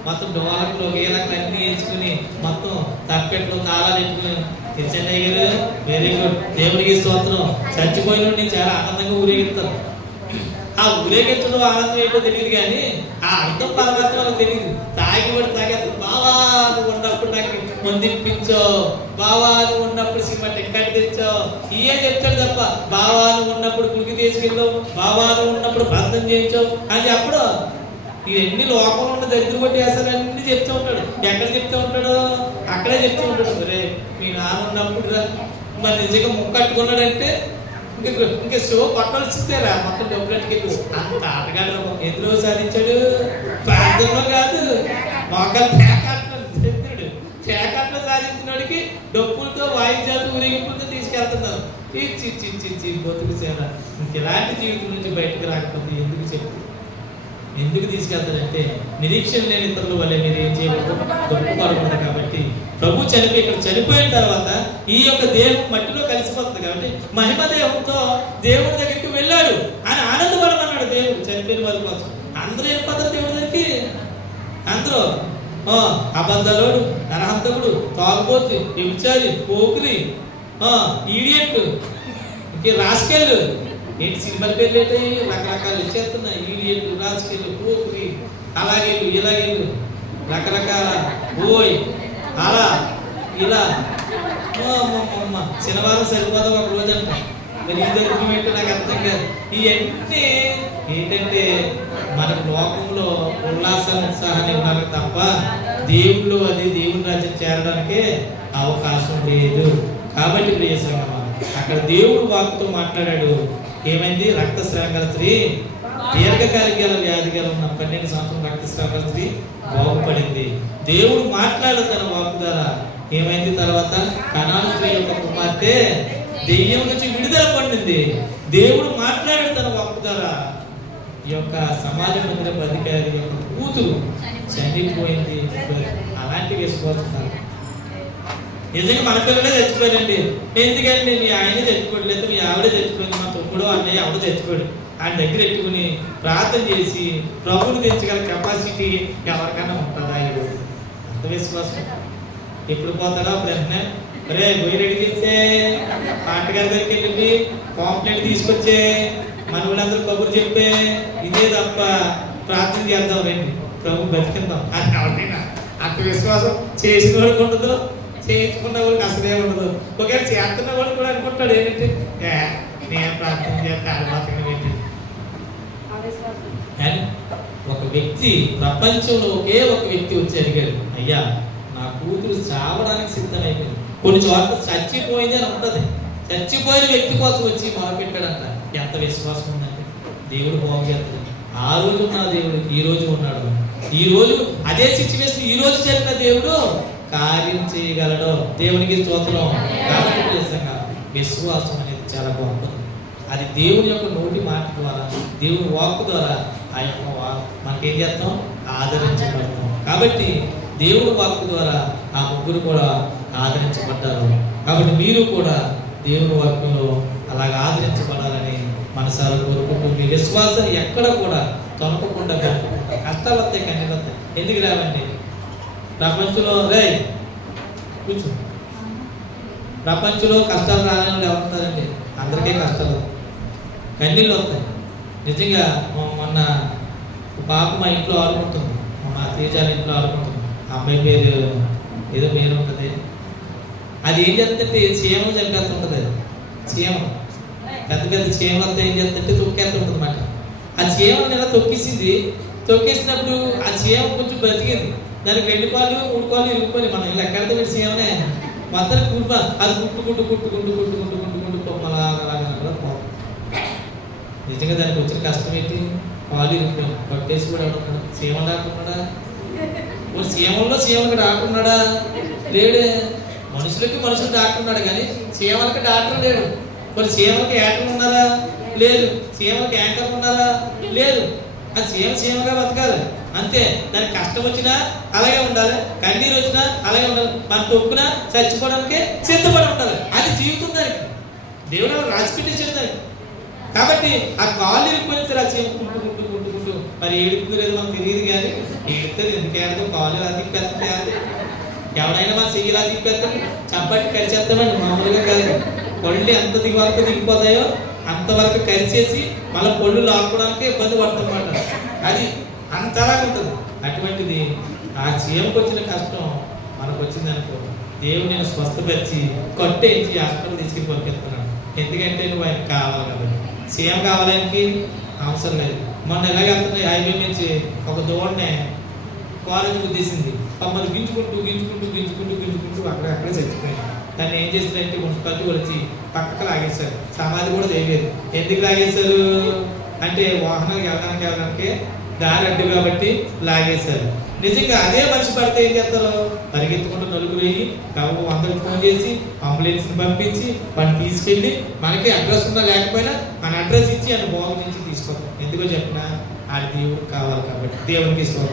మొత్తం డోలకులు గీలకులు అన్ని వేసుకుని మొత్తం తప్పెట్లు తాళాలు పెట్టుకుని తెచ్చండి గారు. వెరీ గుడ్, దేవుడికి స్తోత్రం. చచ్చిపోయిన చాలా ఆనందంగా ఊరేగిస్తారు. ఆ ఊరేగించడం ఆనందం ఏంటో తెలియదు, కానీ ఆ అర్థం పరమాత్మ వాళ్ళకి తెలియదు. తాగిపడి తాగేస్తారు. బావా నువ్వు ఉన్నప్పుడు నాకు మందిపించావు, బావా నువ్వు ఉన్నప్పుడు సినిమా టికెట్ తెచ్చావు, ఇయే చెప్తాడు తప్ప బావా నువ్వు ఉన్నప్పుడు గుడికి తీసుకెళ్ళావు, బావా నువ్వు ఉన్నప్పుడు ప్రార్థన చేయించావు అని చెప్పడు. ఇవన్నీ లోకంలో ఉన్న దగ్గర కొట్టి వేస్తారు, అన్ని చెప్తూ ఉంటాడు. ఎక్కడ చెప్తూ ఉంటాడు? అక్కడే చెప్తూ ఉంటాడు. సరే మీ నాన్న ఉన్నప్పుడు మరి నిజంగా ముక్క కట్టుకున్నాడంటే ఇంకా షో పట్టాలు ఇస్తారా మొత్తం డబ్బులకి అంత ఆటగాడు ఎందులో సాధించాడు? ప్రార్థనలో కాదు, మొక్కలు పేకాట్లు పేకాట్లో సాధించినోడికి డబ్బులతో వాయిద్యాలు ఊరేగింపులతో తీసుకెళ్తున్నారు. బతుకు సేన ఇంకెలాంటి జీవితం నుంచి బయటకు రాకపోతే ఎందుకు చెప్పు? ఎందుకు తీసుకెళ్తారంటే నిరీక్షణ లేని ఇతరుల వల్ల మీరు ఏం చేయకూడదు, దొరుకుపడకూడదు. కాబట్టి ప్రభు చనిపోయి ఇక్కడ చనిపోయిన తర్వాత ఈ యొక్క దేహం మట్టిలో కలిసిపోతుంది. కాబట్టి మహిమ దేహంతో దేవుడి దగ్గరికి వెళ్ళాడు అని ఆనందపడమన్నాడు దేవుడు చనిపోయిన వాళ్ళ కోసం. అందరూ వెళ్ళిపోతారు దేవుడి దగ్గరికి. అందరూ అబద్ధలోడు, నరహంతకుడు, తాగుబోతు, వ్యభిచారి, పోకిరి, ఈడియట్, రాసుకెళ్ళు. ఏంటి సినిమాల పేర్లు ఏంటి? రకరకాలు వచ్చేస్తున్నాయి. ఈడియట్, రాసుకెళ్ళు, పోకిరి, అలాగేళ్ళు ఇలాగేళ్ళు రకరకాల ఓయ్ అలా ఇలా. శనివారం సరిపోదా ఒక రోజు అంట. మరి ఈ దగ్గర ఏంటో నాకు అర్థం కాదు. ఇవన్నీ ఏంటంటే మన లోకంలో ఉల్లాసం ఉత్సాహాన్ని ఉండాలి తప్ప దేవుళ్ళు అది దేవుని రాజ్యం చేరడానికే అవకాశం లేదు. కాబట్టి ప్రియ సంగమా, అక్కడ దేవుడు వాక్కుతో మాట్లాడాడు. ఏమైంది? రక్తస్రావం గల స్త్రీ, దీర్ఘకాలిక వ్యాధి గల ఉన్న 12 సంవత్సరం రక్తస్రావం గల స్త్రీ బాగుపడింది. దేవుడు మాట్లాడు తన వాక్కు ద్వారా. ఏమైంది తర్వాత? కనాను స్త్రీ యొక్క కుమార్తె దెయ్యం నుంచి విడుదల పొందింది. దేవుడు మాట్లాడాడు తన వాక్కు ద్వారా. ఈ యొక్క సమాజ మందిరపు అధికారి యొక్క కూతురు చనిపోయింది. అలాంటి విశ్వాసం నిజంగా మన పిల్లలే చచ్చిపోయారండి. ఎందుకంటే మీ ఆయన చచ్చిపోవట్లేదు, మీ ఆవిడ చచ్చిపోయింది, మా తమ్ముడు అన్నయ్య ఆవిడ చచ్చిపోయాడు. ఆయన దగ్గర పెట్టుకుని ప్రార్థన చేసి ప్రభువుని తెచ్చగల కెపాసిటీ ఎవరికైనా ఉంటుందా? ఈరోజు అంత విశ్వాసం ఎప్పుడు పోతాడో అప్పుడు వెంటనే రే పోయి రెడీ చేస్తే పాటగారి దగ్గరికి వెళ్ళి కాంప్లైంట్ తీసుకొచ్చే మన వాళ్ళందరూ కబురు చెప్పే ఇదే తప్ప ప్రార్థన చేద్దాం రండి ప్రభు బతికిద్దాం అని ఎవరికైనా అంత విశ్వాసం చేసిన వాళ్ళకి ఉండదు, చేయించుకున్న వాళ్ళకి అసలే ఉండదు. ఒకవేళ చేస్తున్న వాళ్ళు కూడా అనుకుంటాడు ఏంటంటే నేను ప్రార్థన చేస్తే ఆడమాత్రమే ఏంటి. కానీ ఒక వ్యక్తి ప్రపంచంలో ఒకే ఒక వ్యక్తి వచ్చి అడిగాడు, అయ్యా నా కూతురు చావడానికి సిద్ధమైపోయింది, కొన్ని చోట్ల చచ్చిపోయింది అని ఉంటుంది. చచ్చిపోయిన వ్యక్తి కోసం వచ్చి మొదలుపెట్టాడంట. ఎంత విశ్వాసం ఉందంటే దేవుడు బాగు చేస్తాడు. ఆ రోజు ఉన్న దేవుడు ఈ రోజు ఉన్నాడు. ఈ రోజు అదే సిచ్యువేషన్ ఈ రోజు జరిగిన దేవుడు కార్యం చేయగలడు. దేవునికి స్తోత్రం. కాబట్టి విశ్వాసం అనేది చాలా బాగుంటుంది. అది దేవుని యొక్క నోటి మాట ద్వారా, దేవుని వాక్కు ద్వారా ఆ యొక్క మనకేం చేస్తాం? ఆదరించబడతాం. కాబట్టి దేవుడు వాక్కు ద్వారా ఆ ముగ్గురు కూడా ఆదరించబడ్డారు. కాబట్టి మీరు కూడా దేవుని వాక్యంలో అలాగ ఆదరించబడాలని మనసారా కోరుకుంటూ మీ విశ్వాసాన్ని ఎక్కడ కూడా తొనకకుండా కష్టాలు వస్తాయి, కన్నీళ్ళు వస్తాయి. ఎందుకు రావండి? ప్రపంచంలో కూర్చో, ప్రపంచంలో కష్టాలు రాలని ఎవరున్నారండి? అందరికీ కష్టాలు. కన్నీళ్ళు వస్తాయి. నిజంగా మొన్న పాప మా ఇంట్లో ఆడుకుంటుంది, మా తేజాల ఇంట్లో ఆడుకుంటుంది. ఆ అమ్మాయి పేరు ఏదో పేరు ఉంటుంది. అది ఏం చేస్తుంటే చీమలు చంపేస్తుంటుంది. అది చీమలు పెద్ద పెద్ద చీమలతో ఏం చేస్తుంటే తొక్కేస్తుంటుంది అన్నమాట. ఆ చీమలు ఇలా తొక్కేసినప్పుడు ఆ చీమ కొంచెం బ్రతికింది. దానికి 2 పాలు 3 పాలు ఇరుక్కుని మనం ఇలా ఎక్కడితో పెట్టి చీమనే మొత్తం కూర్పా అది కుట్టుకుంటూ పొమ్మలాగా కూడా పోతుంది. నిజంగా దానికి వచ్చిన కష్టం ఏంటి? పాలు ఇరుక్కుని కొట్టేసి కూడా ఎవడున్నాడు? చీమ రాకున్నాడా? చీమలకు రాకున్నాడా? లేడే. మనుషులు డాక్టర్ ఉన్నాడు కానీ చీమలకి డాక్టర్ లేడు. మరి చీమలకి యాక్టర్లు ఉన్నారా? లేదు. చీమలకి యాంకర్లు ఉన్నారా? లేదు. అది చీమగా బతకాలి అంతే. దానికి కష్టం వచ్చినా అలాగే ఉండాలి, కన్నీరు వచ్చినా అలాగే ఉండాలి, మన తొక్కునా చచ్చిపోవడానికి సిద్ధపడి ఉండాలి. అది జీవితం దానికి దేవుడు రాసి పెట్టించాడు దానికి. కాబట్టి ఆ కాళ్ళు ఇరుక్కుని సరే ఆ చీమ కుంటూ మరి ఏడుపుతుంది లేదు మనకు తెలియదు కానీ ఏడుతుంది. ఎందుకేదో కాళ్ళు ఇలా తిప్పేస్తుంది. ఎవరైనా మన చెయ్యి ఇలా తిప్పేస్తాం చప్పటి కరిచేస్తామండి, మామూలుగా కాదు. పళ్ళు ఎంత వరకు దిగిపోతాయో అంతవరకు కరిచేసి మళ్ళీ పళ్ళు లాక్కోవడానికి ఇబ్బంది పడుతుందన్నమాట. అది అంతలా ఉంటుంది. అటువంటిది ఆ చీమకు వచ్చిన కష్టం మనకు వచ్చింది అనుకో, దేవుడు నేను స్వస్థపరిచి కొట్టేసి హాస్పిటల్ తీసుకుని పంపిస్తున్నాడు. ఎందుకంటే నువ్వు ఆయనకు కావాలి కాబట్టి. చీమ కావాడానికి అవసరం లేదు. మొన్న ఎలాగెళ్తున్నాయి హైవే నుంచి ఒక దూడనే కాలేజీ ఉద్దేశింది. మమ్మల్ని గింజుకుంటూ అక్కడే చచ్చిపోయింది. దాన్ని ఏం చేసిందంటే మున్సిపాలిటీ వచ్చి పక్కకు లాగేశారు. సమాధి కూడా చేయలేదు. ఎందుకు లాగేశారు అంటే వాహనాలు వెళ్ళడానికి దారి అడ్డు కాబట్టి లాగేశారు. నిజంగా అదే మనిషి పడితే ఏం చేస్తారు? పరిగెత్తుకుంటూ నలుగురు అయ్యి కాబట్టి 100కి ఫోన్ చేసి అంబులెన్స్ని పంపించి వాడిని తీసుకెళ్ళి మనకి అడ్రస్ ఉన్నా లేకపోయినా మన అడ్రస్ ఇచ్చి ఆయన బాగు నుంచి తీసుకొస్తాం. ఎందుకో చెప్పినా ఆ దేవుడికి కావాలి కాబట్టి, దేవునికి ఇష్టం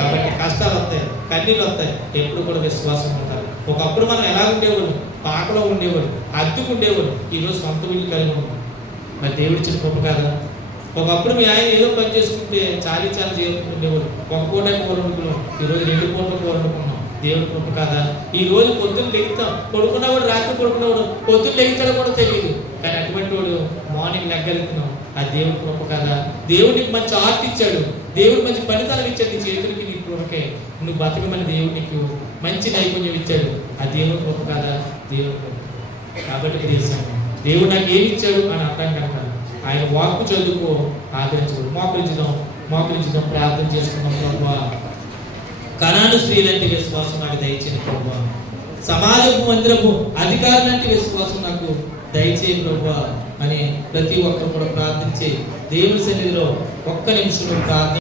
కాబట్టి కష్టాలు వస్తాయి, కన్నీళ్ళు వస్తాయి. ఎప్పుడు కూడా విశ్వాసం ఉంటారు. ఒకప్పుడు మనం ఎలా ఉండేవాడు? పాకలో ఉండేవాడు, అద్దెకు ఉండేవాడు. ఈరోజు సొంత ఇల్లు కలిగి ఉన్నాం. మరి దేవుడి ఇచ్చిన గొప్ప కదా. ఒకప్పుడు మీ ఆయన ఏదో పని చేసుకుంటే చాలీ చేసుకుంటుండేవాడు. ఒక పూట కూర వండుకున్నాం, ఈరోజు 2 పూటలు కూర వండుకున్నాం. దేవుడి గొప్ప కదా. ఈ రోజు పొద్దున్న లెగుతాం, పడుకున్నవాడు రాత్రి పడుకున్నవాడు పొద్దున్న లెగుతాడో కూడా తెలియదు. కానీ అటువంటి వాడు మార్నింగ్ లెగ్గలుగుతున్నాం. ఆ దేవుడి గొప్ప కదా. దేవుడికి మంచి ఆర్ట్ ఇచ్చాడు, దేవుడు మంచి పనితనం ఇచ్చాడు. నీ చేతులకి నీ కృపకే నువ్వు బతకమని దేవుడు నీకు మంచి నైపుణ్యం ఇచ్చాడు. ఆ దేవుడి గొప్ప కదా. దేవుడి గొప్ప కాబట్టి దేశం దేవుడు నాకు ఏమి ఇచ్చాడు అని అర్థం కనుక ఆయన వాక్కు చదువుకో, ఆదరించకూడదు. మోకరించడం ప్రార్థన చేసుకున్నాం. ప్రభువా, కనాను స్త్రీలంటే విశ్వాసం నాకు దయచేయండి ప్రభువా. సమాజపు మందిరపు అధికారులంటే విశ్వాసం నాకు దయచేయి ప్రభువా అని ప్రతి ఒక్కరు కూడా ప్రార్థించి దేవుని సన్నిధిలో ఒక్క నిమిషం ప్రార్థన